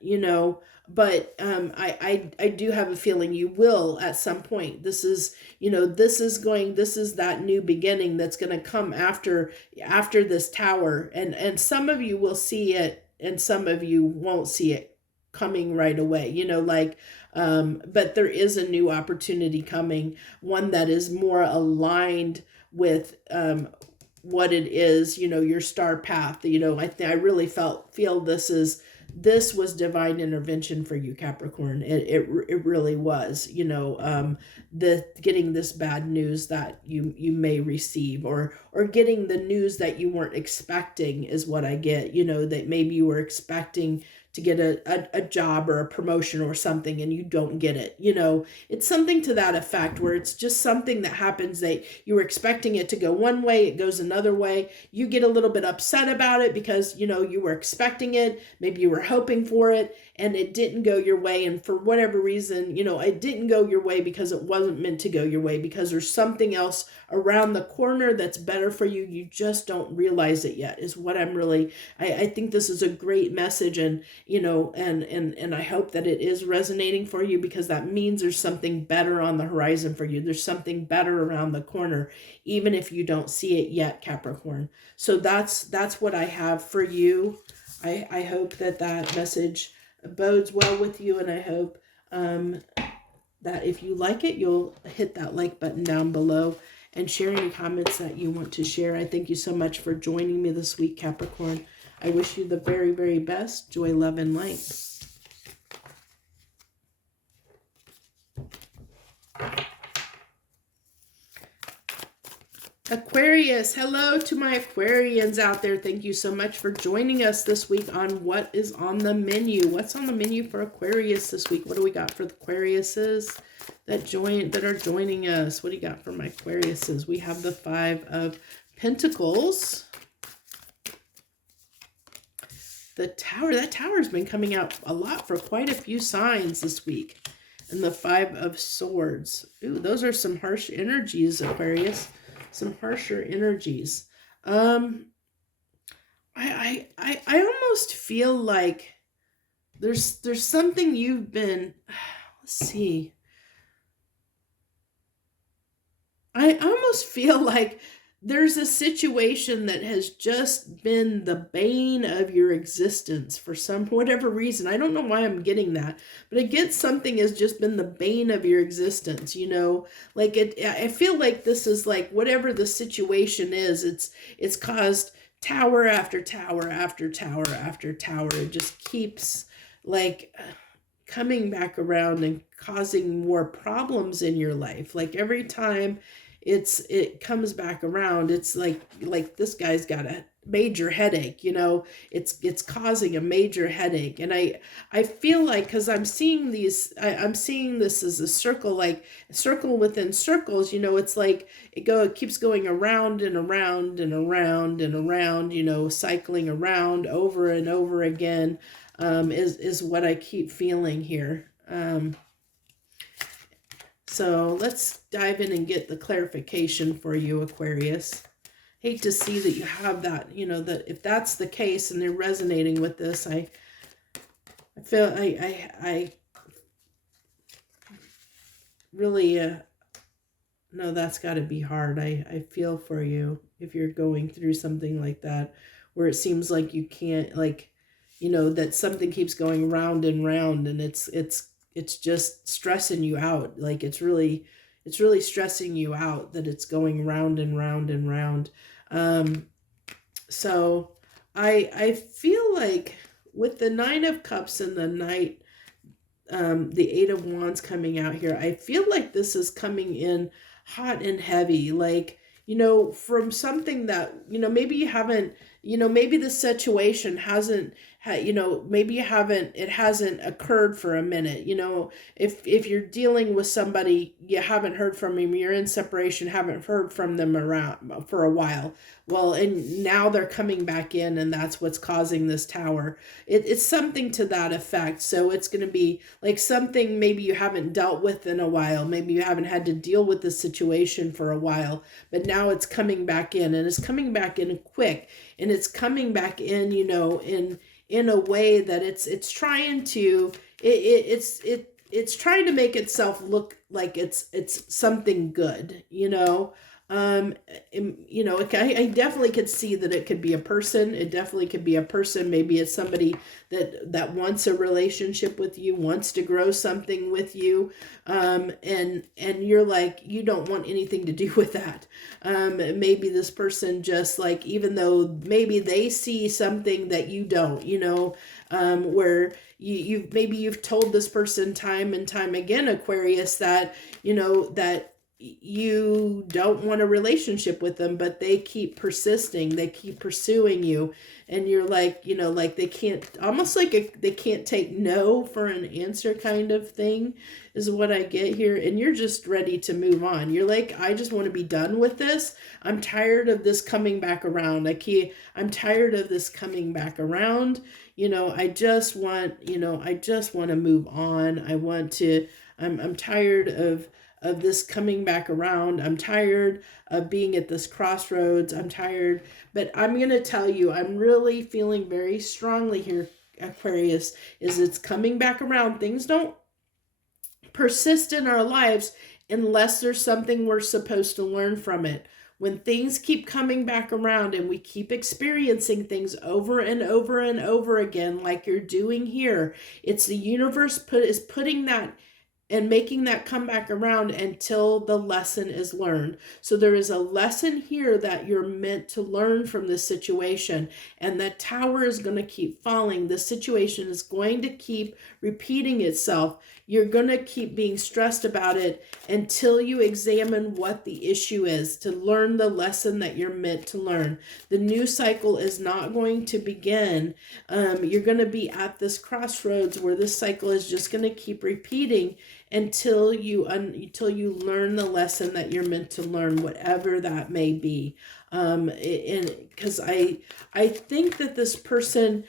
but I do have a feeling you will at some point. This is that new beginning that's going to come after this Tower, and some of you will see it and some of you won't see it coming right away, but there is a new opportunity coming, one that is more aligned with what it is, your star path. I really feel this was divine intervention for you, Capricorn. It really was, getting this bad news that you may receive, or getting the news that you weren't expecting is what I get, that maybe you were expecting to get a job or a promotion or something, and you don't get it. It's something to that effect, where it's just something that happens that you were expecting it to go one way, it goes another way. You get a little bit upset about it because, you were expecting it, maybe you were hoping for it, and it didn't go your way. And for whatever reason, it didn't go your way because it wasn't meant to go your way, because there's something else around the corner that's better for you. You just don't realize it yet, is what I'm really, I think this is a great message, and and I hope that it is resonating for you, because that means there's something better on the horizon for you. There's something better around the corner, even if you don't see it yet, Capricorn. So that's what I have for you. I hope that message bodes well with you, and I hope that if you like it, you'll hit that like button down below and share any comments that you want to share. I thank you so much for joining me this week, Capricorn. I wish you the very, very best. Joy, love, and light. Aquarius, hello to my Aquarians out there. Thank you so much for joining us this week on What is on the Menu. What's on the menu for Aquarius this week? What do we got for the Aquariuses that are joining us? What do you got for my Aquariuses? We have the Five of Pentacles. The Tower. That Tower's been coming out a lot for quite a few signs this week. And the Five of Swords. Ooh, those are some harsh energies, Aquarius. Some harsher energies. I almost feel like there's something you've been, let's see. I almost feel like there's a situation that has just been the bane of your existence for whatever reason. I don't know why I'm getting that, but I get something has just been the bane of your existence, you know, like I feel like this is like whatever the situation is, it's caused tower after tower after tower after tower. It just keeps like coming back around and causing more problems in your life. Like every time it comes back around, it's like this guy's got a major headache, you know, it's causing a major headache. And I feel like, because I'm seeing I'm seeing this as a circle, like a circle within circles, you know, it's like it keeps going around and around and around and around, you know, cycling around over and over again, is what I keep feeling here. So let's dive in and get the clarification for you, Aquarius. Hate to see that you have that, you know, that if that's the case and they're resonating with this, I feel I really, no, that's got to be hard. I feel for you if you're going through something like that, where it seems like you can't, like, you know, that something keeps going round and round, and it's just stressing you out. Like it's really stressing you out that it's going round and round and round. So I feel like with the Nine of Cups and the Knight, the Eight of Wands coming out here, I feel like this is coming in hot and heavy. Like, you know, from something that, you know, maybe you haven't, you know, maybe the situation hasn't, you know, maybe it hasn't occurred for a minute. You know, if you're dealing with somebody, you haven't heard from them, you're in separation, haven't heard from them around for a while. Well, and now they're coming back in, and that's what's causing this tower. It's something to that effect. So it's going to be like something maybe you haven't dealt with in a while. Maybe you haven't had to deal with the situation for a while, but now it's coming back in, and it's coming back in quick, and it's coming back in, you know, in a way that it's trying to it's trying to make itself look like it's something good, you know. You know, I definitely could see that it could be a person. It definitely could be a person. Maybe it's somebody that wants a relationship with you, wants to grow something with you. And you're like, you don't want anything to do with that. Maybe this person just like, even though maybe they see something that you don't, you know, where you've told this person time and time again, Aquarius, that, you know, that you don't want a relationship with them, but they keep persisting, they keep pursuing you, and you're like, you know, like they can't, almost like they can't take no for an answer kind of thing is what I get here. And you're just ready to move on. You're like, I just want to be done with this. I'm tired of this coming back around. I'm tired of this coming back around. You know, I just want to move on. I'm tired of this coming back around. I'm tired of being at this crossroads. I'm tired, but I'm going to tell you, I'm really feeling very strongly here, Aquarius, is it's coming back around. Things don't persist in our lives unless there's something we're supposed to learn from it. when things keep coming back around and we keep experiencing things over and over and over again, like you're doing here, it's the universe is putting that and making that come back around until the lesson is learned. So there is a lesson here that you're meant to learn from this situation, and that tower is going to keep falling. The situation is going to keep repeating itself. You're going to keep being stressed about it until you examine what the issue is, to learn the lesson that you're meant to learn. The new cycle is not going to begin. You're going to be at this crossroads where this cycle is just going to keep repeating until you learn the lesson that you're meant to learn, whatever that may be. And because I think that this person,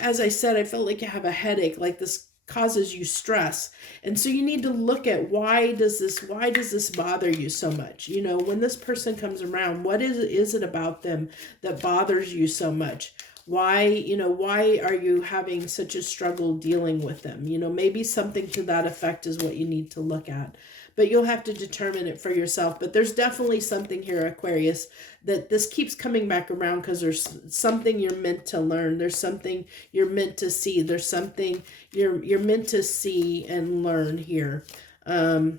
as I said, I felt like you have a headache, like this causes you stress. And so you need to look at why does this bother you so much? When this person comes around, what is it about them that bothers you so much? Why are you having such a struggle dealing with them? Maybe something to that effect is what you need to look at. But you'll have to determine it for yourself. But there's definitely something here, Aquarius, that this keeps coming back around because there's something you're meant to learn. There's something you're meant to see. There's something you're meant to see and learn here. Now,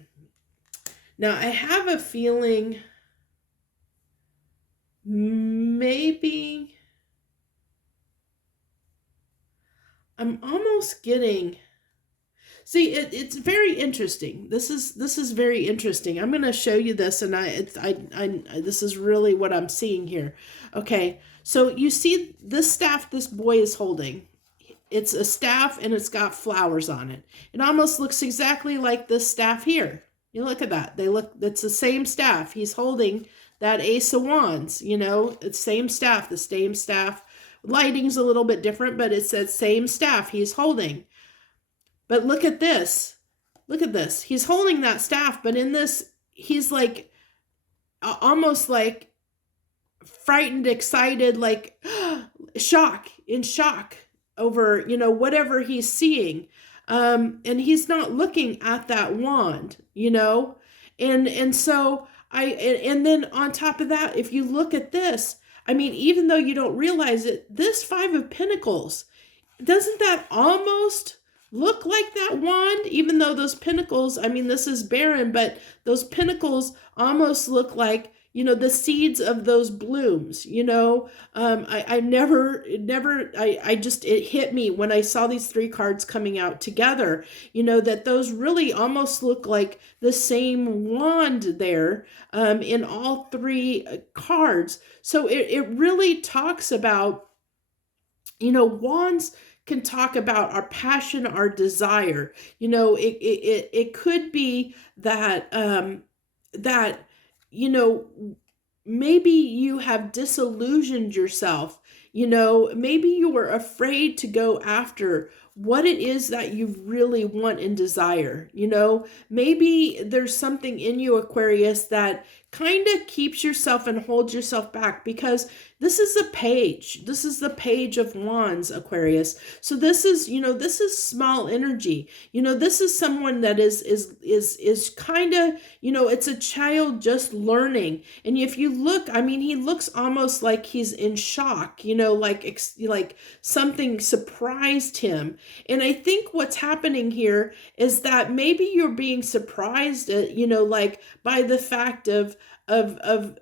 I have a feeling maybe I'm almost getting... See, it's very interesting. This is very interesting. I'm going to show you this, and this is really what I'm seeing here. Okay, so you see this staff this boy is holding. It's a staff, and it's got flowers on it. It almost looks exactly like this staff here. You look at that. It's the same staff. He's holding that Ace of Wands. It's same staff. The same staff. Lighting's a little bit different, but it's that same staff he's holding. But look at this. Look at this. He's holding that staff, but in this, he's like, almost like frightened, excited, like in shock over, whatever he's seeing. And he's not looking at that wand, and so and then on top of that, if you look at this, even though you don't realize it, this Five of Pentacles, doesn't that almost look like that wand? Even though those pentacles, this is barren, but those pentacles almost look like, the seeds of those blooms, it hit me when I saw these three cards coming out together, that those really almost look like the same wand there, in all three cards. So it really talks about, wands can talk about our passion, our desire. It could be that maybe you have disillusioned yourself. Maybe you were afraid to go after what it is that you really want and desire. Maybe there's something in you, Aquarius, that kind of keeps yourself and holds yourself back, because this is a page. This is the Page of Wands, Aquarius. So this is small energy. This is someone that is kind of, it's a child just learning. And if you look, he looks almost like he's in shock, like something surprised him. And I think what's happening here is that maybe you're being surprised at, by the fact of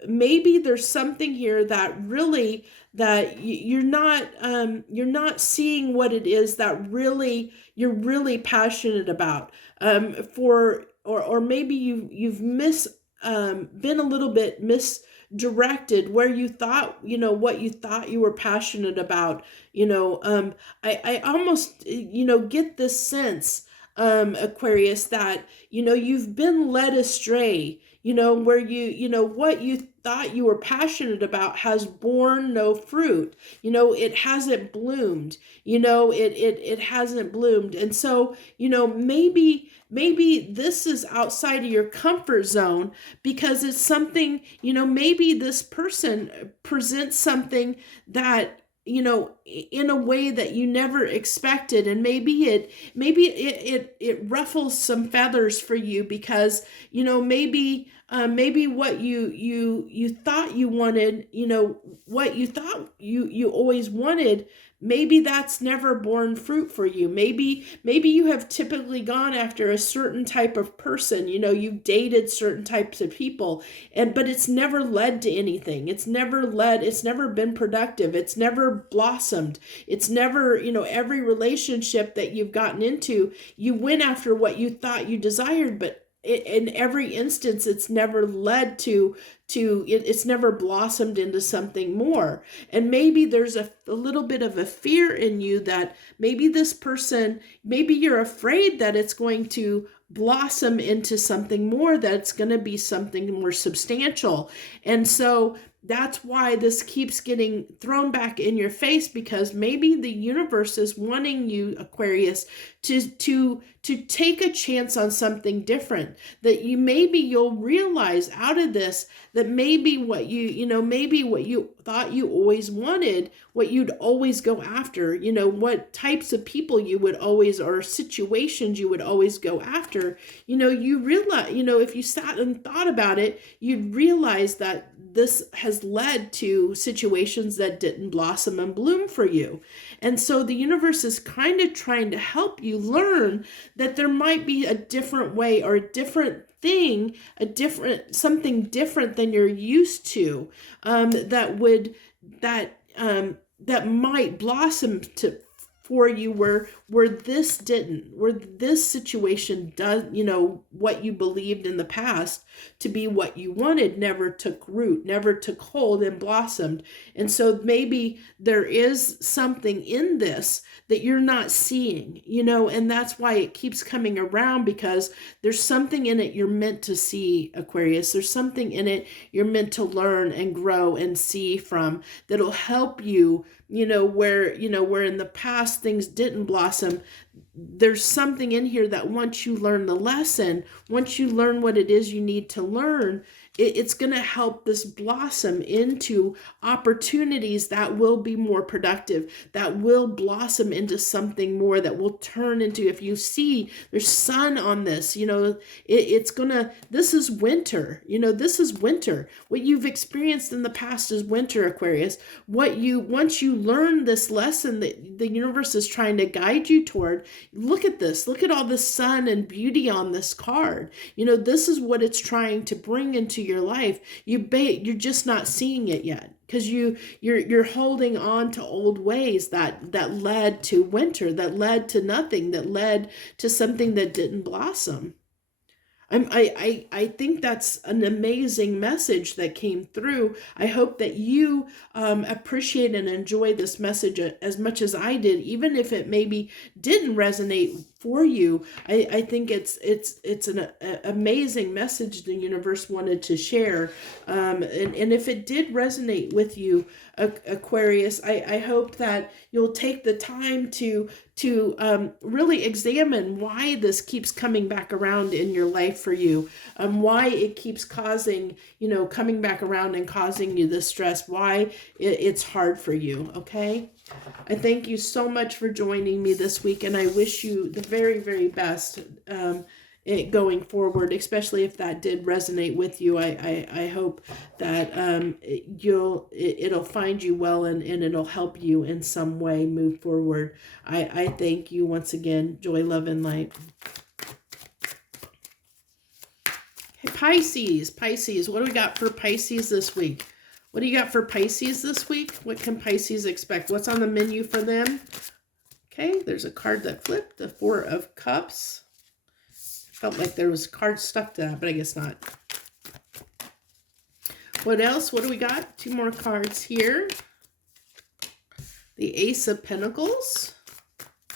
maybe there's something here that really, that you're not seeing what it is that really you're really passionate about, or maybe you've been a little bit misdirected where you thought, what you thought you were passionate about. I almost, get this sense, Aquarius, that, you've been led astray, where what you thought you were passionate about has borne no fruit. It hasn't bloomed. It hasn't bloomed. And so, maybe this is outside of your comfort zone, because it's something, maybe this person presents something that, in a way that you never expected. And maybe it ruffles some feathers for you, because, maybe maybe what you thought you wanted, what you thought you always wanted, maybe that's never borne fruit for you. Maybe you have typically gone after a certain type of person. You've dated certain types of people, but it's never led to anything. It's never been productive. It's never blossomed. It's never, every relationship that you've gotten into, you went after what you thought you desired, but in every instance, it's never led it's never blossomed into something more. And maybe there's a little bit of a fear in you that maybe this person, maybe you're afraid that it's going to blossom into something more, that's going to be something more substantial. And so that's why this keeps getting thrown back in your face, because maybe the universe is wanting you, Aquarius, to take a chance on something different, that you'll realize out of this that maybe what you thought you always wanted, what you'd always go after, what types of people you would always, or situations you would always go after, you realize, if you sat and thought about it, you'd realize that this has led to situations that didn't blossom and bloom for you. And so the universe is kind of trying to help you learn that there might be a different way, or a different thing, something different than you're used to, that might blossom for you where this situation does, what you believed in the past to be what you wanted never took root, never took hold and blossomed. And so maybe there is something in this that you're not seeing, and that's why it keeps coming around, because there's something in it you're meant to see, Aquarius. There's something in it you're meant to learn and grow and see from, that'll help you, where in the past things didn't blossom. There's something in here that once you learn the lesson, once you learn what it is you need to learn, it's going to help this blossom into opportunities that will be more productive, that will blossom into something more, that will turn into, if you see there's sun on this, this is winter, this is winter. What you've experienced in the past is winter, Aquarius. Once you learn this lesson that the universe is trying to guide you toward, look at this, look at all the sun and beauty on this card. This is what it's trying to bring into your life. You're just not seeing it yet, because you're holding on to old ways that led to winter, that led to nothing, that led to something that didn't blossom. I think that's an amazing message that came through. I hope that you appreciate and enjoy this message as much as I did, even if it maybe didn't resonate for you. I think it's an amazing message the universe wanted to share. And if it did resonate with you, Aquarius, I hope that you'll take the time to really examine why this keeps coming back around in your life for you, why it keeps coming back around and causing you this stress, why it's hard for you. Okay. I thank you so much for joining me this week, and I wish you the very, very best going forward, especially if that did resonate with you. I hope that it'll find you well, and it'll help you in some way move forward. I thank you once again. Joy, love, and light. Okay, Pisces, what do we got for Pisces this week? What do you got for Pisces this week? What can Pisces expect? What's on the menu for them? Okay, there's a card that flipped, the Four of Cups. Felt like there was cards stuck to that, but I guess not. What else? What do we got? Two more cards here. The Ace of Pentacles.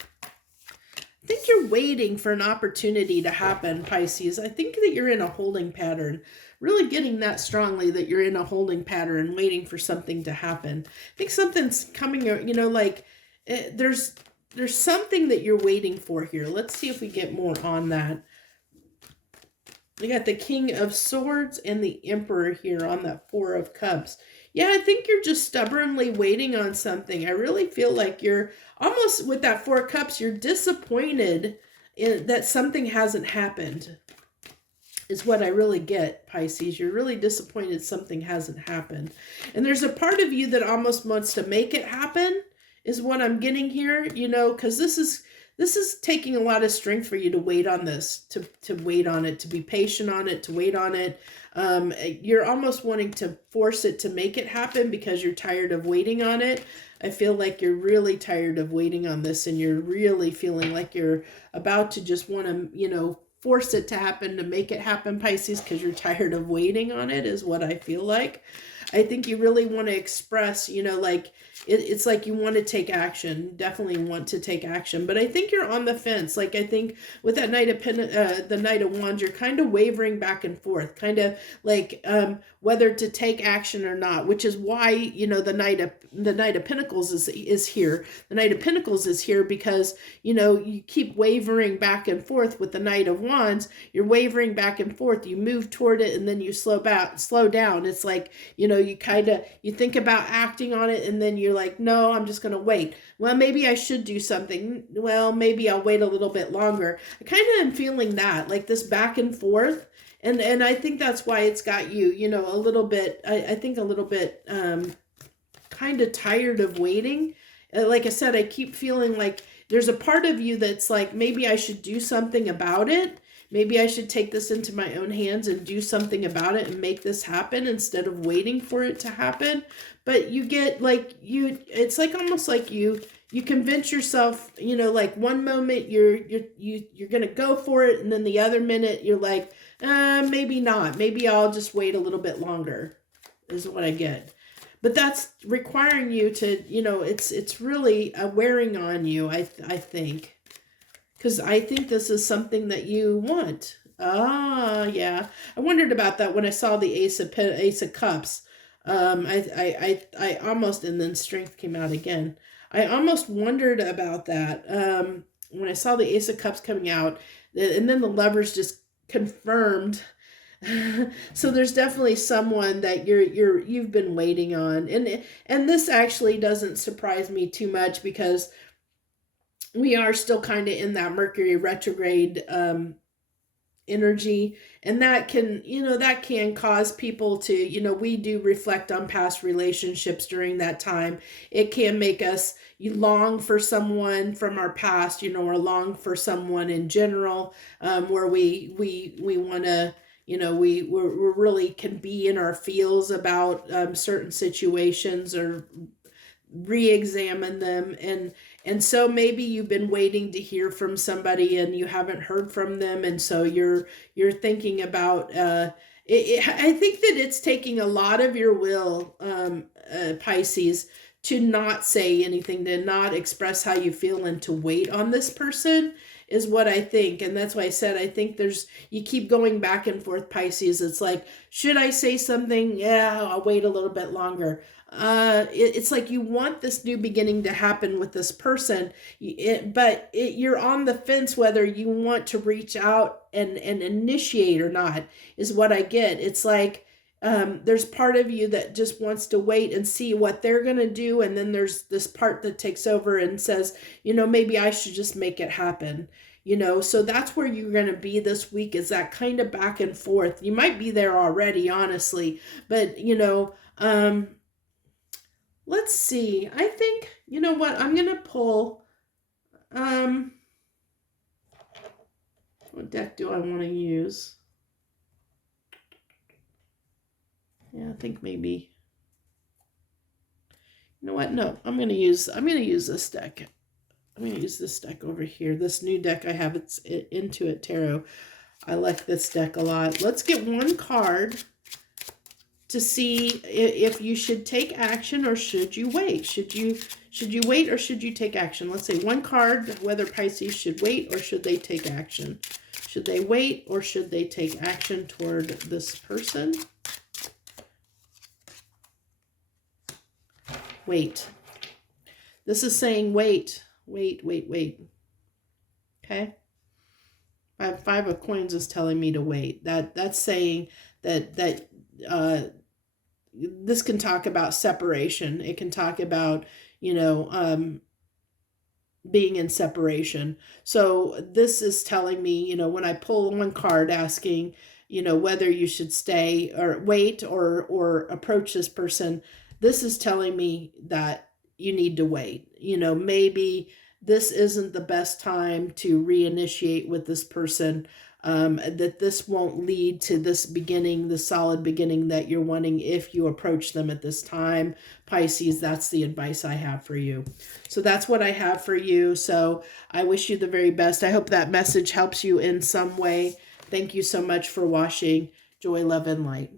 I think you're waiting for an opportunity to happen, Pisces. I think that you're in a holding pattern. Really getting that strongly, that you're in a holding pattern, waiting for something to happen. I think something's coming, there's something that you're waiting for here. Let's see if we get more on that. We got the King of Swords and the Emperor here on that Four of Cups. Yeah, I think you're just stubbornly waiting on something. I really feel like you're almost, with that Four of Cups, you're disappointed that something hasn't happened. is what I really get, Pisces. You're really disappointed something hasn't happened. And there's a part of you that almost wants to make it happen, is what I'm getting here, you know, because this is taking a lot of strength for you to wait on this, to wait on it, to be patient on it, to wait on it. You're almost wanting to force it to make it happen because you're tired of waiting on it. I feel like you're really tired of waiting on this, and you're really feeling like you're about to just want to, you know, force it to happen, to make it happen, Pisces, because you're tired of waiting on it, is what I feel like. I think you really want to express, you know, like it's like you want to take action, definitely want to take action. But I think you're on the fence. Like, I think with that the Knight of Wands, you're kind of wavering back and forth, kind of like whether to take action or not, which is why, you know, the Knight of Pentacles is here. The Knight of Pentacles is here because, you know, you keep wavering back and forth with the Knight of Wands. You're wavering back and forth. You move toward it and then you slow down. It's like, you know, you think about acting on it and then you're like, no, I'm just going to wait. Well, maybe I should do something. Well, maybe I'll wait a little bit longer. I kind of am feeling that, like this back and forth. And I think that's why it's got you, you know, a little bit, I think a little bit kind of tired of waiting. Like I said, I keep feeling like there's a part of you that's like, maybe I should do something about it. Maybe I should take this into my own hands and do something about it and make this happen instead of waiting for it to happen. But you get like, it's like almost like you convince yourself, you know, like one moment you're going to go for it. And then the other minute you're like, maybe not. Maybe I'll just wait a little bit longer, is what I get. But that's requiring you to, you know, it's really wearing on you, I think. Because I think this is something that you want. Ah, yeah. I wondered about that when I saw the Ace of Cups. I almost, and then Strength came out again. I almost wondered about that when I saw the Ace of Cups coming out, and then the Lovers just confirmed. So there's definitely someone that you've been waiting on, and this actually doesn't surprise me too much because we are still kind of in that Mercury retrograde energy, and that can cause people to, you know, we do reflect on past relationships during that time. It can make us long for someone from our past, you know, or long for someone in general, where we want to, you know, we really can be in our feels about certain situations or re-examine them, and so maybe you've been waiting to hear from somebody and you haven't heard from them, and so you're thinking about I think that it's taking a lot of your will, Pisces, to not say anything, to not express how you feel, and to wait on this person, is what I think. And that's why I said I think you keep going back and forth, Pisces. It's like, should I say something? Yeah, I'll wait a little bit longer. It's like you want this new beginning to happen with this person, but you're on the fence whether you want to reach out and initiate or not, is what I get. It's like there's part of you that just wants to wait and see what they're going to do, and then there's this part that takes over and says, you know, maybe I should just make it happen. You know, so that's where you're going to be this week, is that kind of back and forth. You might be there already, honestly, but you know, let's see. I think, you know what, I'm going to pull, what deck do I want to use? Yeah, I think maybe, you know what, no, I'm going to use this deck. I'm going to use this deck over here. This new deck I have, it's Intuit Tarot. I like this deck a lot. Let's get one card to see if you should take action or should you wait. Should you wait or should you take action? Let's say one card, whether Pisces should wait or should they take action. Should they wait or should they take action toward this person? Wait. This is saying wait. Wait. Okay? Five of Coins is telling me to wait. That's saying that this can talk about separation. It can talk about, you know, being in separation. So this is telling me, you know, when I pull one card asking, you know, whether you should stay or wait or approach this person. This is telling me that you need to wait. You know, maybe this isn't the best time to reinitiate with this person. That this won't lead to this beginning, the solid beginning that you're wanting if you approach them at this time. Pisces, that's the advice I have for you. So that's what I have for you. So I wish you the very best. I hope that message helps you in some way. Thank you so much for watching. Joy, love, and light.